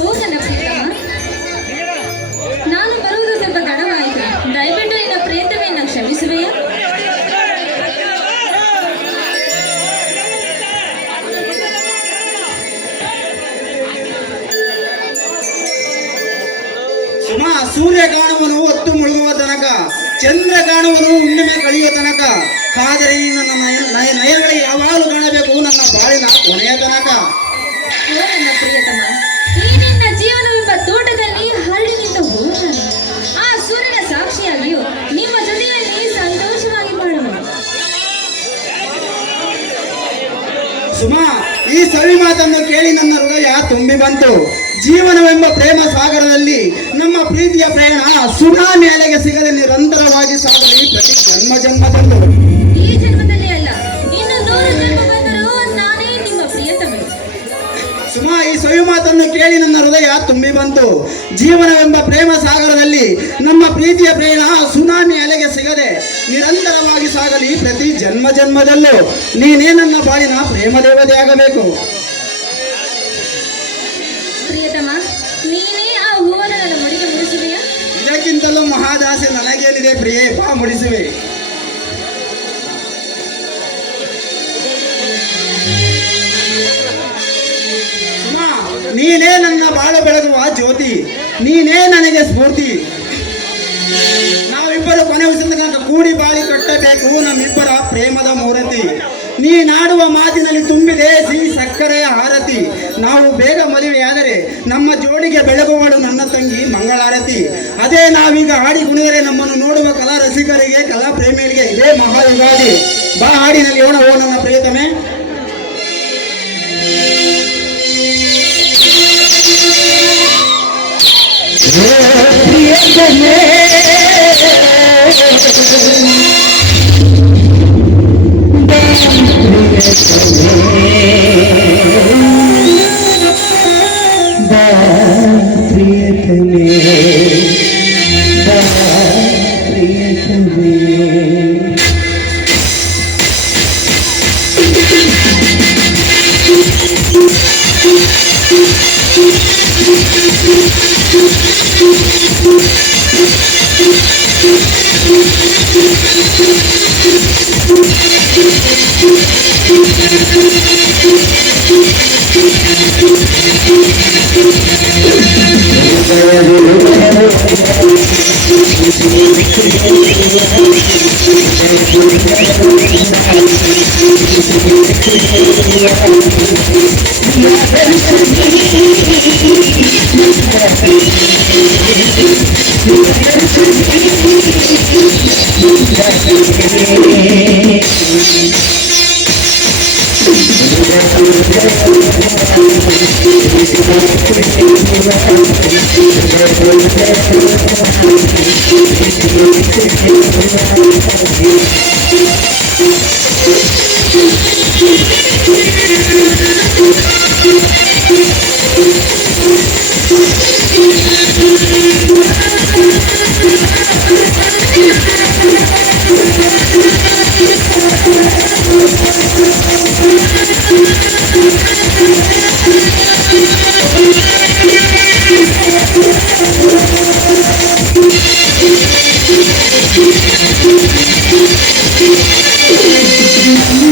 ಓ ನನ್ನ ಪ್ರಿಯತಮ, ನಾನು ಬರುವುದು ಸ್ವಲ್ಪ ತಡವಾಯಿತು. ದಯವಿಟ್ಟು ನಿನ್ನ ಪ್ರೇತವೆಯನ್ನು ಕ್ಷಮಿಸುವೆಯಾ? ಸುಮ, ಸೂರ್ಯ ಕಾಣುವನು ಹೊತ್ತು ಮುಳುಗುವ ತನಕ, ಚಂದ್ರ ಕಾಣುವನು ಹುಣ್ಣಿಮೆ ಕಳೆಯುವ ತನಕ. ಆದರೆ ಈ ನನ್ನ ನಯನಗಳಿಗೆ ಯಾವಾಗಲೂ ಕಾಣಬೇಕು ನನ್ನ ಬಾಳಿನ ಕೊನೆಯ ತನಕ. ಓ ನನ್ನ ಪ್ರಿಯತಮ, ಈ ನಿನ್ನ ಜೀವನವೆಂಬ ತೋಟದಲ್ಲಿ ಹಳ್ಳಿನಿಂದ ಹೋಗುತ್ತಾನೆ. ಆ ಸೂರ್ಯನ ಸಾಕ್ಷಿಯಾಗಿಯೂ ನಿಮ್ಮ ಜೊತೆಯಲ್ಲಿ ಸಂತೋಷವಾಗಿ ಬಾಳುವನು. ಸುಮ, ಈ ಸವಿ ಮಾತನ್ನು ಕೇಳಿ ನನ್ನ ಹೃದಯ ತುಂಬಿ ಬಂತು. ಜೀವನವೆಂಬ ಪ್ರೇಮ ಸಾಗರದಲ್ಲಿ ನಮ್ಮ ಪ್ರೀತಿಯ ಪ್ರಯಾಣ ಸುನಾಮಿ ಅಲೆಗೆ ಸಿಗದೆ ನಿರಂತರವಾಗಿ ಸಾಗಲಿ ಪ್ರತಿ ಜನ್ಮದಲ್ಲೂ. ಈ ಜನ್ಮದಲ್ಲಿ ಅಲ್ಲ, ಇನ್ನು 100 ಜನ್ಮ ಬಂದರೂ ನಾನೇ ನಿಮ್ಮ ಪ್ರಿಯತಮ. ಸುಮ, ಈ ಸವಿ ಮಾತನ್ನು ಕೇಳಿ ನನ್ನ ಹೃದಯ ತುಂಬಿ ಬಂತು. ಜೀವನವೆಂಬ ಪ್ರೇಮ ಸಾಗರದಲ್ಲಿ ನಮ್ಮ ಪ್ರೀತಿಯ ಪ್ರಯಾಣ ಸುನಾಮಿ ಅಲೆಗೆ ಸಿಗದೆ ನಿರಂತರವಾಗಿ ಸಾಗಲಿ ಪ್ರತಿ ಜನ್ಮದಲ್ಲೂ. ನೀನೇ ನನ್ನ ಬಾಳಿನ ಪ್ರೇಮ ದೇವತೆಯಾಗಬೇಕು. ಪ್ರಿಯತಮ, ನೀನೇ ಆ ಹೂವನ್ನು ನನ್ನ ಮುಡಿಗೆ ಮುಡಿಸುವೆಯಾ? ಇದಕ್ಕಿಂತಲೂ ಮಹಾದಾಸೆ ನನಗೇನಿದೆ ಪ್ರಿಯೇ, ಬಾ ಮುಡಿಸುವೆ. ಸುಮ, ನೀನೇ ನನ್ನ ಬಾಳ ಬೆಳಗುವ ಜ್ಯೋತಿ, ನೀನೇ ನನಗೆ ಸ್ಫೂರ್ತಿ. ನಾವಿಬ್ಬರು ಕೊನೆ ಉಸಿರಿನ ತನಕ ಕೂಡಿ ಬಾಳಿ ಕಟ್ಟಬೇಕು ನಮ್ಮಿಬ್ಬರ ಪ್ರೇಮದ ಮೂರತಿ. ನೀನಾಡುವ ಮಾತಿನಲ್ಲಿ ತುಂಬಿದೆ ಸಿಹಿ ಸಕ್ಕರೆಯ ಆರತಿ. ನಾವು ಬೇಗ ಮದುವೆಯಾದರೆ ನಮ್ಮ ಜೋಡಿಗೆ ಬೆಳಗುವಳು ನನ್ನ ತಂಗಿ ಮಂಗಳಾರತಿ. ಅದೇ ನಾವೀಗ ಹಾಡಿ ಕುಣಿದರೆ ನಮ್ಮನ್ನು ನೋಡುವ ಕಲಾ ರಸಿಕರಿಗೆ, ಕಲಾ ಪ್ರೇಮಿಗಳಿಗೆ ಇದೇ ಮಹಾಯುಗಾದಿ. ಬಾ ಹಾಡಿನಲ್ಲಿ ಓಣ ಓ ನನ್ನ ಪ್ರಿಯತಮೆ.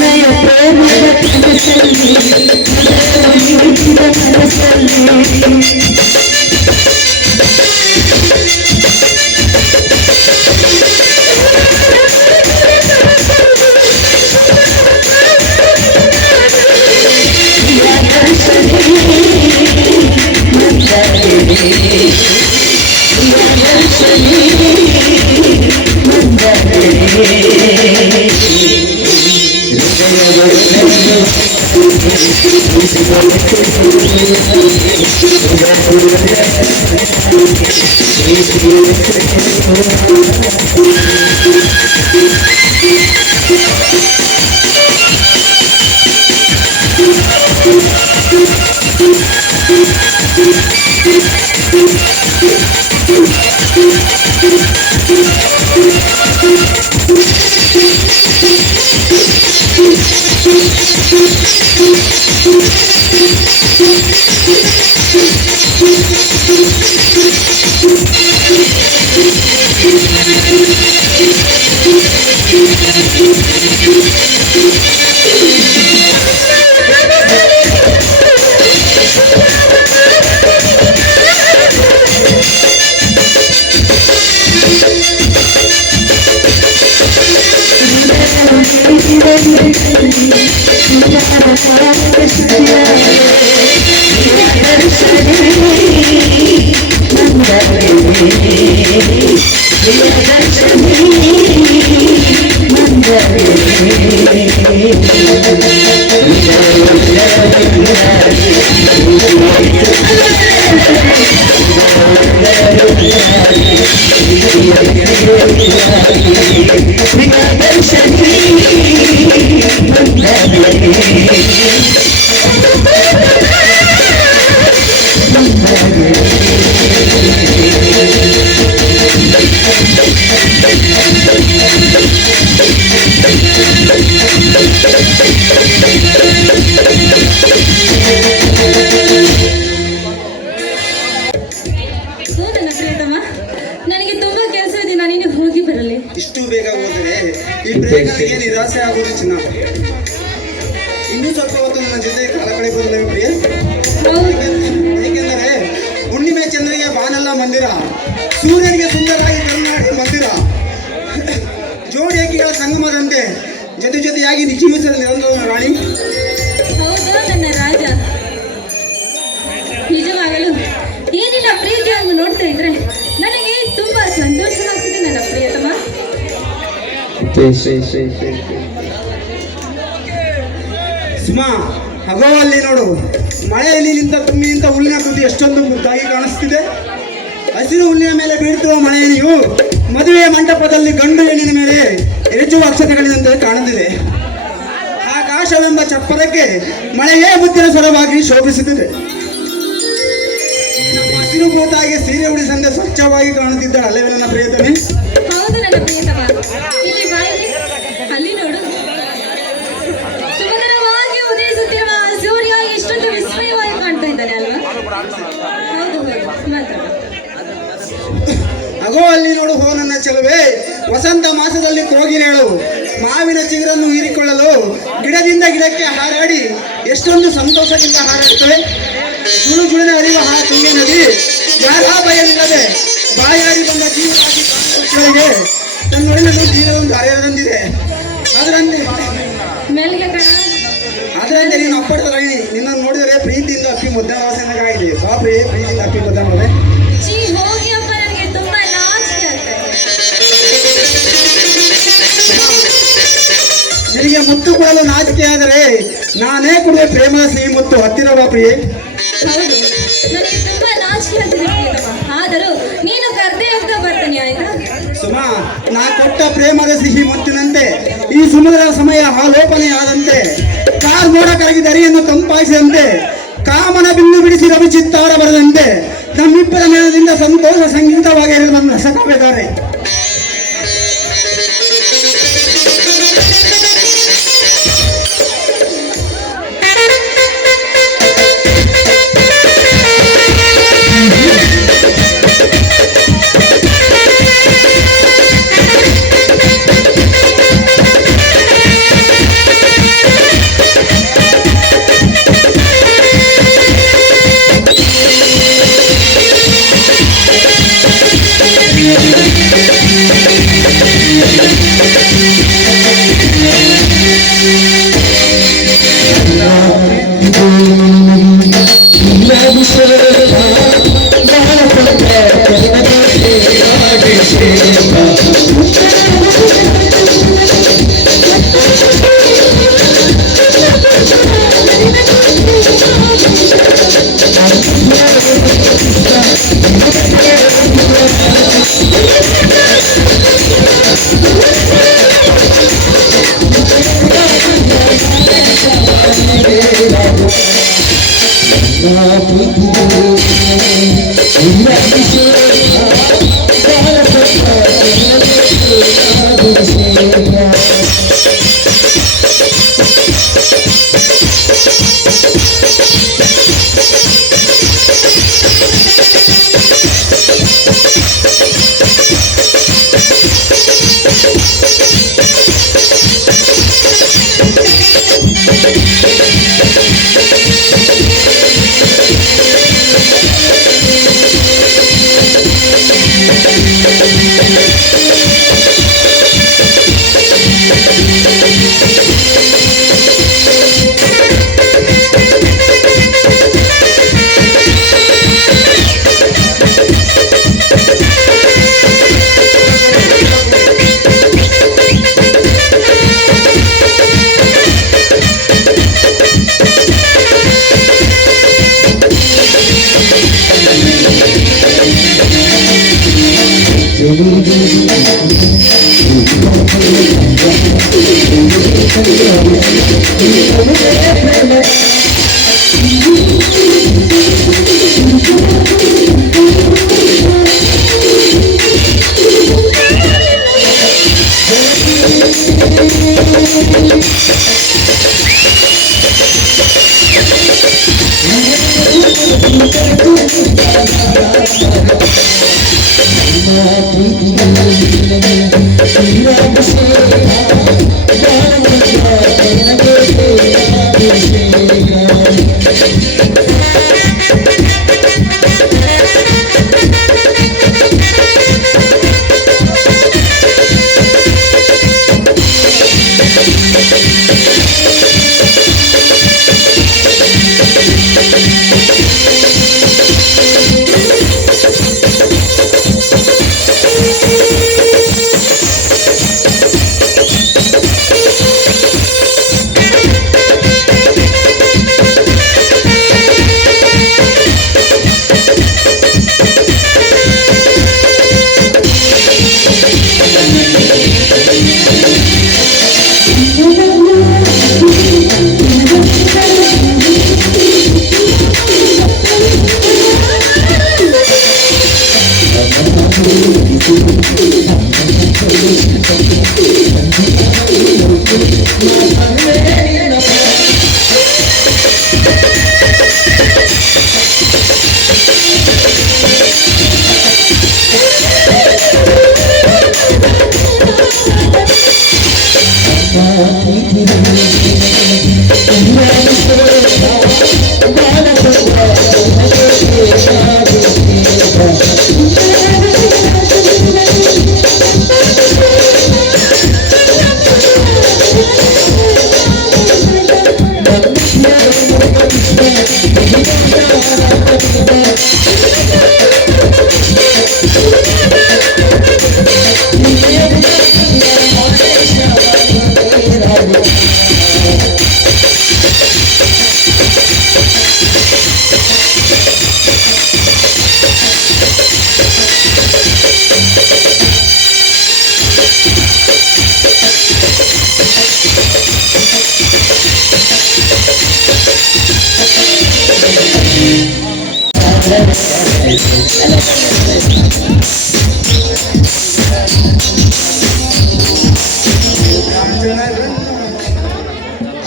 ನಯ ಪ್ರೇಮದ ಕನಸಲ್ಲಿ ಹುಟ್ಟಿದ ಕನಸಲ್ಲಿ ನನಗೆ ತುಂಬಾ ಕೆಲಸ ಇದೆ, ನಾನಿನ್ನು ಹೋಗಿ ಬರಲಿ. ಇಷ್ಟು ಬೇಗ ಹೋದರೆ ಈ ಪ್ರೇಮಿಗಳಿಗೆ ನಿರಾಸೆ ಆಗುವುದು ಚಿನ್ನ. ಇನ್ನೂ ಸ್ವಲ್ಪ ಹೊತ್ತು ನನ್ನ ಜೊತೆ ಕಾಲ ಕಳೆಯಬಹುದು ಪ್ರಿಯ. ಏಕೆಂದರೆ ಹುಣ್ಣಿಮೆ ಚಂದ್ರಿಗೆ ಬಾನಲ್ಲ ಮಂದಿರ, ಸೂರ್ಯನಿಗೆ ಸುಂದರವಾಗಿ ಕರುನಾಡಿ ಮಂದಿರ, ಜೋಡಿ ಏಕಿಗಳ ಸಂಗಮದಂತೆ ಜೊತೆಯಾಗಿ ಜೀವಿಸಲು ನಿರಂತರ ರಾಣಿ. ಹೌದು ನನ್ನ ರಾಜ, ನಿಜವಾಗಲು ಈ ನಿನ್ನ ಪ್ರೀತಿಯನ್ನು ನೋಡ್ತಾ ಇದ್ರೆ ನನಗೆ ತುಂಬಾ ಸಂತೋಷವಾಗ್ತಿದೆ ನನ್ನ ಪ್ರಿಯತಮ. ಸುಮಾ, ಹಗೋ ಅಲ್ಲಿ ನೋಡು, ಮಳೆಯಲ್ಲಿ ತುಂಬಿ ನಿಂತ ಹುಲ್ಲಿನ ತುದಿ ಎಷ್ಟೊಂದು ಮುದ್ದಾಗಿ ಕಾಣಿಸ್ತಿದೆ. ಹಸಿರು ಹುಲ್ಲಿನ ಮೇಲೆ ಬೀಳ್ತಿರುವ ಮಳೆಯಲ್ಲಿಯೂ ಮದುವೆಯ ಮಂಟಪದಲ್ಲಿ ಗಂಡು ಹೆಣ್ಣಿನ ಮೇಲೆ ಎರಚುವ ಅಕ್ಷತೆಗಳಿದಂತೆ ಕಾಣುತ್ತಿದೆ. ಆಕಾಶವೆಂಬ ಚಪ್ಪರಕ್ಕೆ ಮಳೆಯೇ ಮುತ್ತಿನ ಸ್ವರವಾಗಿ ಶೋಭಿಸುತ್ತಿದೆ. ಹಸಿರು ಭೂತಾಗಿ ಸೀರೆ ಉಡಿಸಂದೆ ಸ್ವಚ್ಛವಾಗಿ ಕಾಣುತ್ತಿದ್ದಾಳೆ ಅಲ್ಲವೇ ನನ್ನ ಪ್ರಿಯತಮೆ? ಹೌದು ನನ್ನ ಪ್ರಿಯತಮ, ಇಲ್ಲಿ ಬಾಯಿ ಅಲ್ಲಿ ನೋಡು, ಸುಂದರವಾಗಿ ಉದಯಿಸುತ್ತಿರುವ ಸೂರ್ಯ ಎಷ್ಟೊಂದು ವಿಸ್ಮಯವಾಗಿ ಕಾಣ್ತಾ ಇದ್ದಾನೆ ಅಲ್ವಾ? ಹೌದು ಹೌದು ಮಾತ್ರ. ಅಗೋ ಅಲ್ಲಿ ನೋಡು ಹೋ ನನ್ನ ಚೆಲುವೆ, ವಸಂತ ಮಾಸದಲ್ಲಿ ಕೋಗಿಲೆಗಳು ಮಾವಿನ ಚಿಗುರನ್ನು ಹೀರಿಕೊಳ್ಳಲು ಗಿಡದಿಂದ ಗಿಡಕ್ಕೆ ಹಾರಾಡಿ ಎಷ್ಟೊಂದು ಸಂತೋಷದಿಂದ ಹಾರಾಡುತ್ತವೆ. ಜುಳು ಜುಳಿನ ಹರಿಯುವ ತುಂಗೆ ನದಿ ಯಾರ ಭಯವಿಲ್ಲದೆ ಬಾಯಾಡಿ ಬಂದ ಜೀವರಾಗಿ ಕಾಣುವವರಿಗೆ ತನ್ನೊಡನನ್ನು ಜೀವನವನ್ನು ಹರಿಯದಂದಿದೆ. ಅದರಂತೆ ನೀನು ಅಪ್ಪಟ ರಾಣಿ, ನಿನ್ನನ್ನು ನೋಡಿದರೆ ಪ್ರೀತಿಯಿಂದ ಅಪ್ಪಿ ಮುದ್ದಾಡವಾಸನಾಗಿದೆ. ಬಾ ಪ್ರಿಯೆ, ಪ್ರೀತಿಯಿಂದ ಅಪ್ಪಿ ಮುದ್ದಾಡೋದೆ. ಹೋಗಿ ಅಪ್ಪ, ನನಗೆ ತುಂಬಾ ನಾಚಿಕೆ ಆಗ್ತದೆ. ನಿನಗೆ ಮುತ್ತು ಕೊಡಲು ನಾಚಿಕೆ ಆದರೆ ನಾನೇ ಕೊಡುವೆ ಪ್ರೇಮದ ಸಿಹಿ ಮುತ್ತು. ಹತ್ತಿರ ಬಾ ಪ್ರಿಯೆ. ಹೌದು, ನನಗೆ ತುಂಬಾ ನಾಚಿಕೆ ಆಗ್ತದೆ ಪ್ರಿಯತಮ, ಆದರೂ ನೀನು ಕರ್ದೆ ಅಂತ ಬರ್ತಾನೆ ಆಯ್ತಾ? ಸುಮಾ, ನಾ ಕೊಟ್ಟ ಪ್ರೇಮದ ಸಿಹಿ ಮುತ್ತಿನಂತೆ ಈ ಸಮುದ್ರ ಸಮಯ ಆಲೋಪನೆಯಾದಂತೆ ಕಾರ್ ಮೋಡ ಕರಗಿ ದರಿಯನ್ನು ತಂಪಾಯಿಸಿದಂತೆ ಕಾಮನ ಬಿಲ್ಲು ಬಿಡಿಸಿ ರವಿ ಚಿತ್ತಾರ ಬರದಂತೆ ನಮ್ಮಿಬ್ಬರ ಮೇಳದಿಂದ ಸಂತೋಷ ಸಂಗೀತವಾಗಿ ನನ್ನ ಸಕಾವೆದ್ದಾರೆ.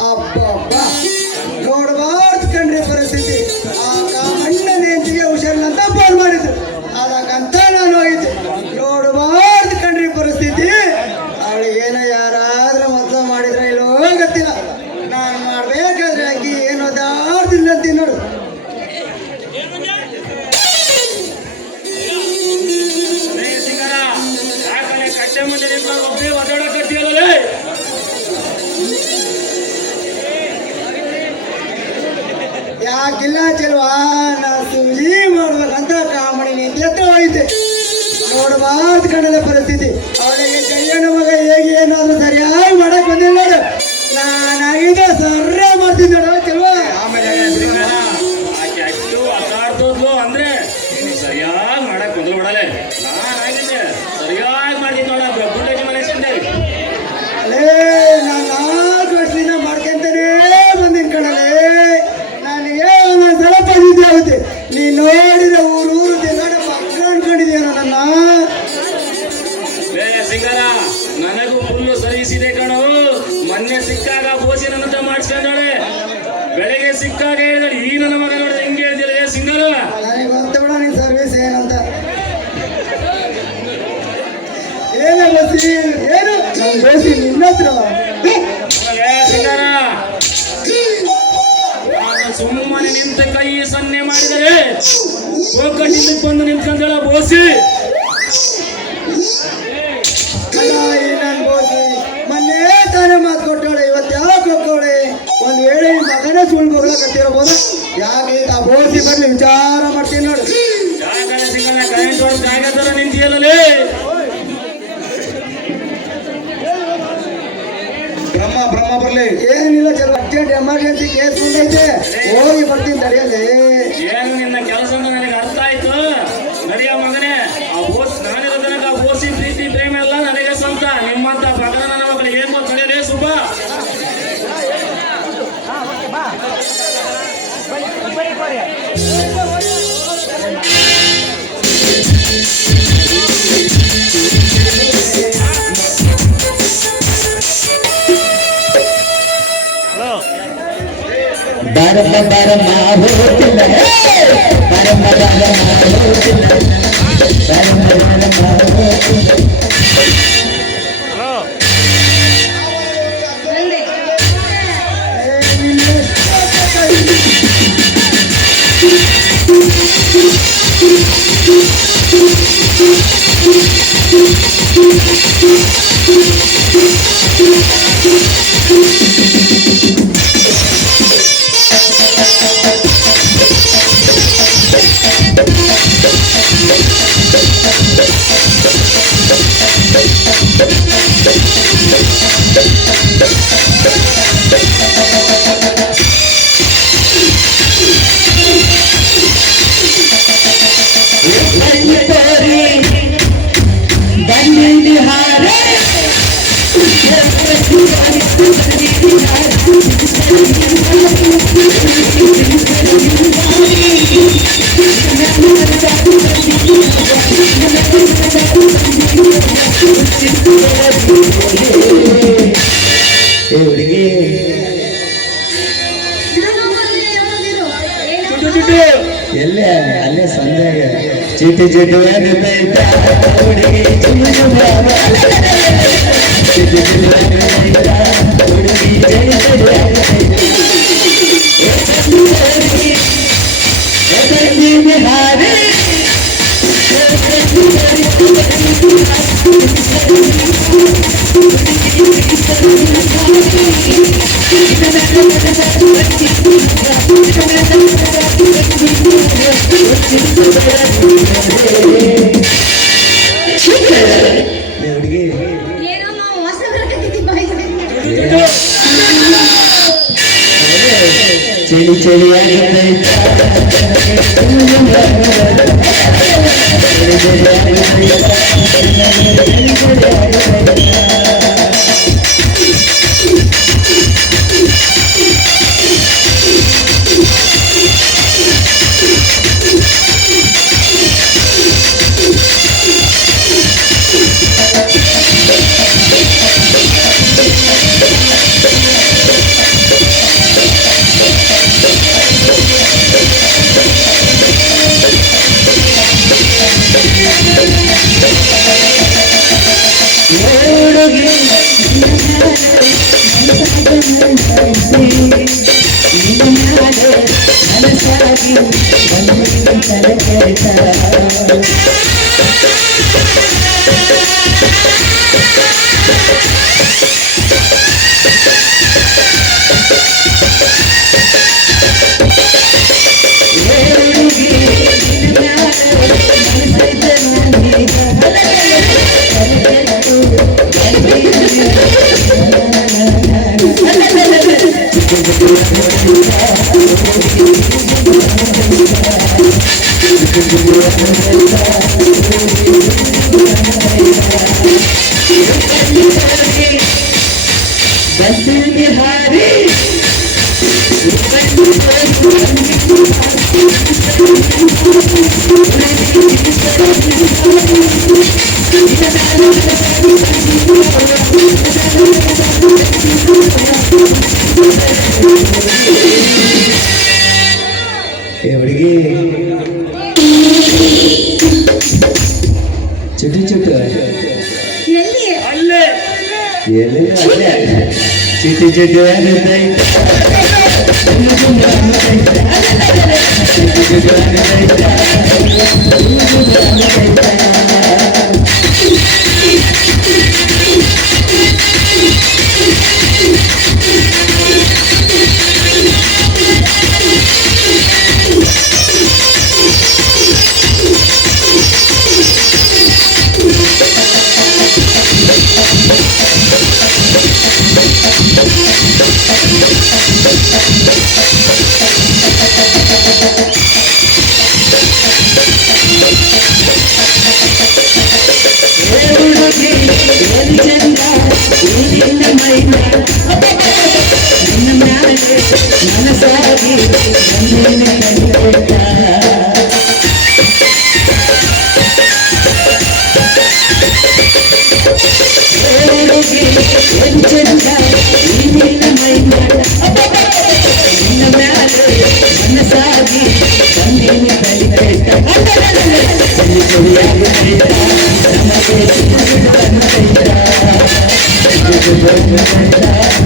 ಅಬ್ಬಬ್ಬ ನೋಡಬಾರ್ದು ಕಣ್ರಿ ಪರಿಸ್ಥಿತಿ. ಆ ಅಣ್ಣನ ಹೆಂಡತಿಗೆ ಹುಷಾರಿಲ್ಲಂತ ಫೋನ್ ಮಾಡಿದ್ರು, ಅದಕ್ಕಂತ ನಾನು ಹೋಗಿದ್ದೆ. ನೋಡಬಾರ್ದು ಕಣ್ರಿ ಪರಿಸ್ಥಿತಿ. ಅವಳಿಗೆ ಏನೋ ಯಾರಾದ್ರೂ ಮೊದಲು ಮಾಡಿದ್ರೆ ಇಲ್ಲೋ ಗೊತ್ತಿಲ್ಲ. ನಾನು ಮಾಡ್ಬೇಕಾದ್ರೆ ಆಕಿ ಏನೋ ದಾಡ್ದಿಲ್ಲ ಅಂತೀನಿ ನೋಡು. ಕಟ್ಟೆ ಮುಂದೆ ನಿಂತ್ಕೊಂಡು ಒಬ್ಬರೇ ಒದ್ದಾಡಕತ್ತೀರಲ್ಲ. ಯಾಕಿಲ್ಲ ಚೆಲ್ವಾ, ನಾ ಸೂಜಿ ಮಾಡ್ಬೇಕಂತ ಕಾಮಣಿ ನಿಂತ ಹತ್ರ ಹೋಯ್ತೆ. ನೋಡಬಾರ್ದು ಕಣ್ಣಲ್ಲ ಪರಿಸ್ಥಿತಿ. ಅವಳಿಗೆ ಕೈಯಣ್ಣ ಮಗ ಹೇಗೆ ಏನಾದ್ರು ಸರಿಯಾಗಿ ಮಾಡಕ್ ಬಂದಿಲ್ಲ ನೋಡು. ನಾನಾಗಿದ್ದೆ ಸರ್ರ ಮಾಡ್ತೀನಿ ನೋಡು ಚೆಲ್ವಾ. ಆಕೆ ಅಷ್ಟು ಅಸಾಡ್ತೋದ್ಲು ಅಂದ್ರೆ ನೀನು ಸರಿಯಾಗಿ ಮಾಡಕ್ ಬಂದ್ರು ಬಿಡಲೆ. ನಾನಾಗಿದ್ದೆ ಸರಿಯಾಗಿ ಮಾಡ್ತೀನಿ ನೋಡ. ಗುಂಡಾಗಿ ಮನೆ ಸಿಂದೆ ಅಲೇ, ನಾನು 4 ವರ್ಷದಿಂದ ಮಾಡ್ಕೊಂತಾನೇ ಬಂದಿನ ಕಣಲೇ. ನನಗೆ ಒಂದೊಂದು ಸಲ ಪಂದಿದ್ದೆ ಆಗುತ್ತೆ. ನೀ ನೋಡಿದ್ರೆ ಊರು ತಿಂಗಾಡ ಪಕ್ಕ ಅನ್ಕೊಂಡಿದ್ಯೇನೋ ನನ್ನ. ಸಿಂಗಾರ ನನಗೂ ಫುಲ್ಲು ಸರಿಸಿದೆ ಕಣೋ. ಮೊನ್ನೆ ಸಿಕ್ಕಾಗ ಬೋಸಿ ನನ್ನಂತ ಮಾಡಿಸ್ಕೊಂಡಾಳೆ. ಬೆಳಗ್ಗೆ ಸಿಕ್ಕಾಗ ಹೇಳಿದ್ರೆ ಈ ನನ್ನ ಮಗ ನೋಡಿದ್ರೆ ಹೆಂಗೆ ಹೇಳ್ತಿಲ್ಲ ಸಿಂಗಾರ. ನನಗೆ ಗೊತ್ತ ಬಿಡ ನಿನ್ ಸರ್ವಿಸ್ ಏನಂತ. ಏನೇ ಬಸ್ಸಿ ಏನು ನನ್ನ ದೋಸಿ ನಿನ್ನ ಹತ್ರ. ಸಿಂಗಾರ ಸುಮ್ಮನೆ ನಿಂತ ಕೈ ಸನ್ನೆ ಮಾಡಿದರೆ ಹೋಗಟ್ಟಿದ್ದಕ್ಕೆ ಬಂದು ನಿಂತ್ಕೊಂಡಳ ಬೋಸಿ. ಅಲ್ಲ ಈ ನನ್ನ ಬೋಸಿ ಮೊನ್ನೆ ತಾನೇ ಮಾತು ಕೊಟ್ಟವಳೆ, ಇವತ್ತು ಯಾಕೆ ಹೋಗೋಳೆ? ಒಂದ್ ವೇಳೆ ಈ ಮಗನೇ ಸುಳ್ಳು ಹೋಗ್ಲಕತ್ತಿರಬಹುದು. ಯಾಕೆ ಆ ಬೋಸಿ ಬರ್ಲಿ ವಿಚಾರ ಮಾಡ್ತೀನಿ ನೋಡು. ಜಾಗದ ಸಿಂಗನ ಕರೆಂಟ್ ಹೊಡೆದ ಜಾಗ ತರ ನಿಂತಿಯಲ್ಲೇ. ಬ್ರಹ್ಮ ಬರ್ಲಿ. ಏನಿಲ್ಲ ಚಲೋ ಅರ್ಜೆಂಟ್ ಎಮರ್ಜೆನ್ಸಿ ಕೇಸ್ ಬಂದೈತೆ, ಹೋಗಿ ಬರ್ತೀನಿ ತಡೆಯಲ್ಲಿ. ಏನು ನಿನ್ನ ಕೆಲಸ ಅಂತ ನನಗೆ ಅರ್ಥ ಆಯ್ತು. ನಡೆಯ ಮಗನೇ, ಆ ಬೋಸ್ ನಾನಿರೋ ತನಕ ಆ ಬೋಸಿ ಪ್ರೀತಿ ಪ್ರೇಮ ಎಲ್ಲ ನನಗೆ ಸ್ವಂತ. ನಿಮ್ಮಂತ ಪಗಲ ನನ್ನ ಮಕ್ಕಳಿಗೆ ಏನ್ ಗೊತ್ತಲೇ ಸುಬ್ಬ. ಬರಮ್ಮ ಬರಮ್ಮ ಹೋಗುತ್ತಿಲ್ಲ ಬರಮ್ಮ ಬರಮ್ಮ ಹೋಗುತ್ತಿಲ್ಲ ಬರಮ್ಮ ಬರಮ್ಮ ಹೋಗುತ್ತಿಲ್ಲ ಎಲ್ಲೇ ಅಲ್ಲೇ ಸಂಜೆಗ ಚೀಟಿ ಚೀಟಿ ಹುಡುಗಿ ಚುಮ್ಮ ಚುಮ್ಮ ಚೀಟಿ ಚೀಟಿ ಹುಡುಗಿ ಹಾರಿ ಹುಡುಗಿ ಏನೋ ನಾವು ಹೊಸ ಬರಕತ್ತಿದ್ದೀವಿ ಚಳಿ ಚಳಿ ಹಾರಿ ಹುಡುಗಿ ಚುಟ್ಟು ಚುಟ್ಟು ಎಲ್ಲಿ ಅಲ್ಲೇ ಎಲ್ಲಿ ಚಿಟಿ ಚಿಟಿ ಚಂದ ಚುಮ್ಮೈತ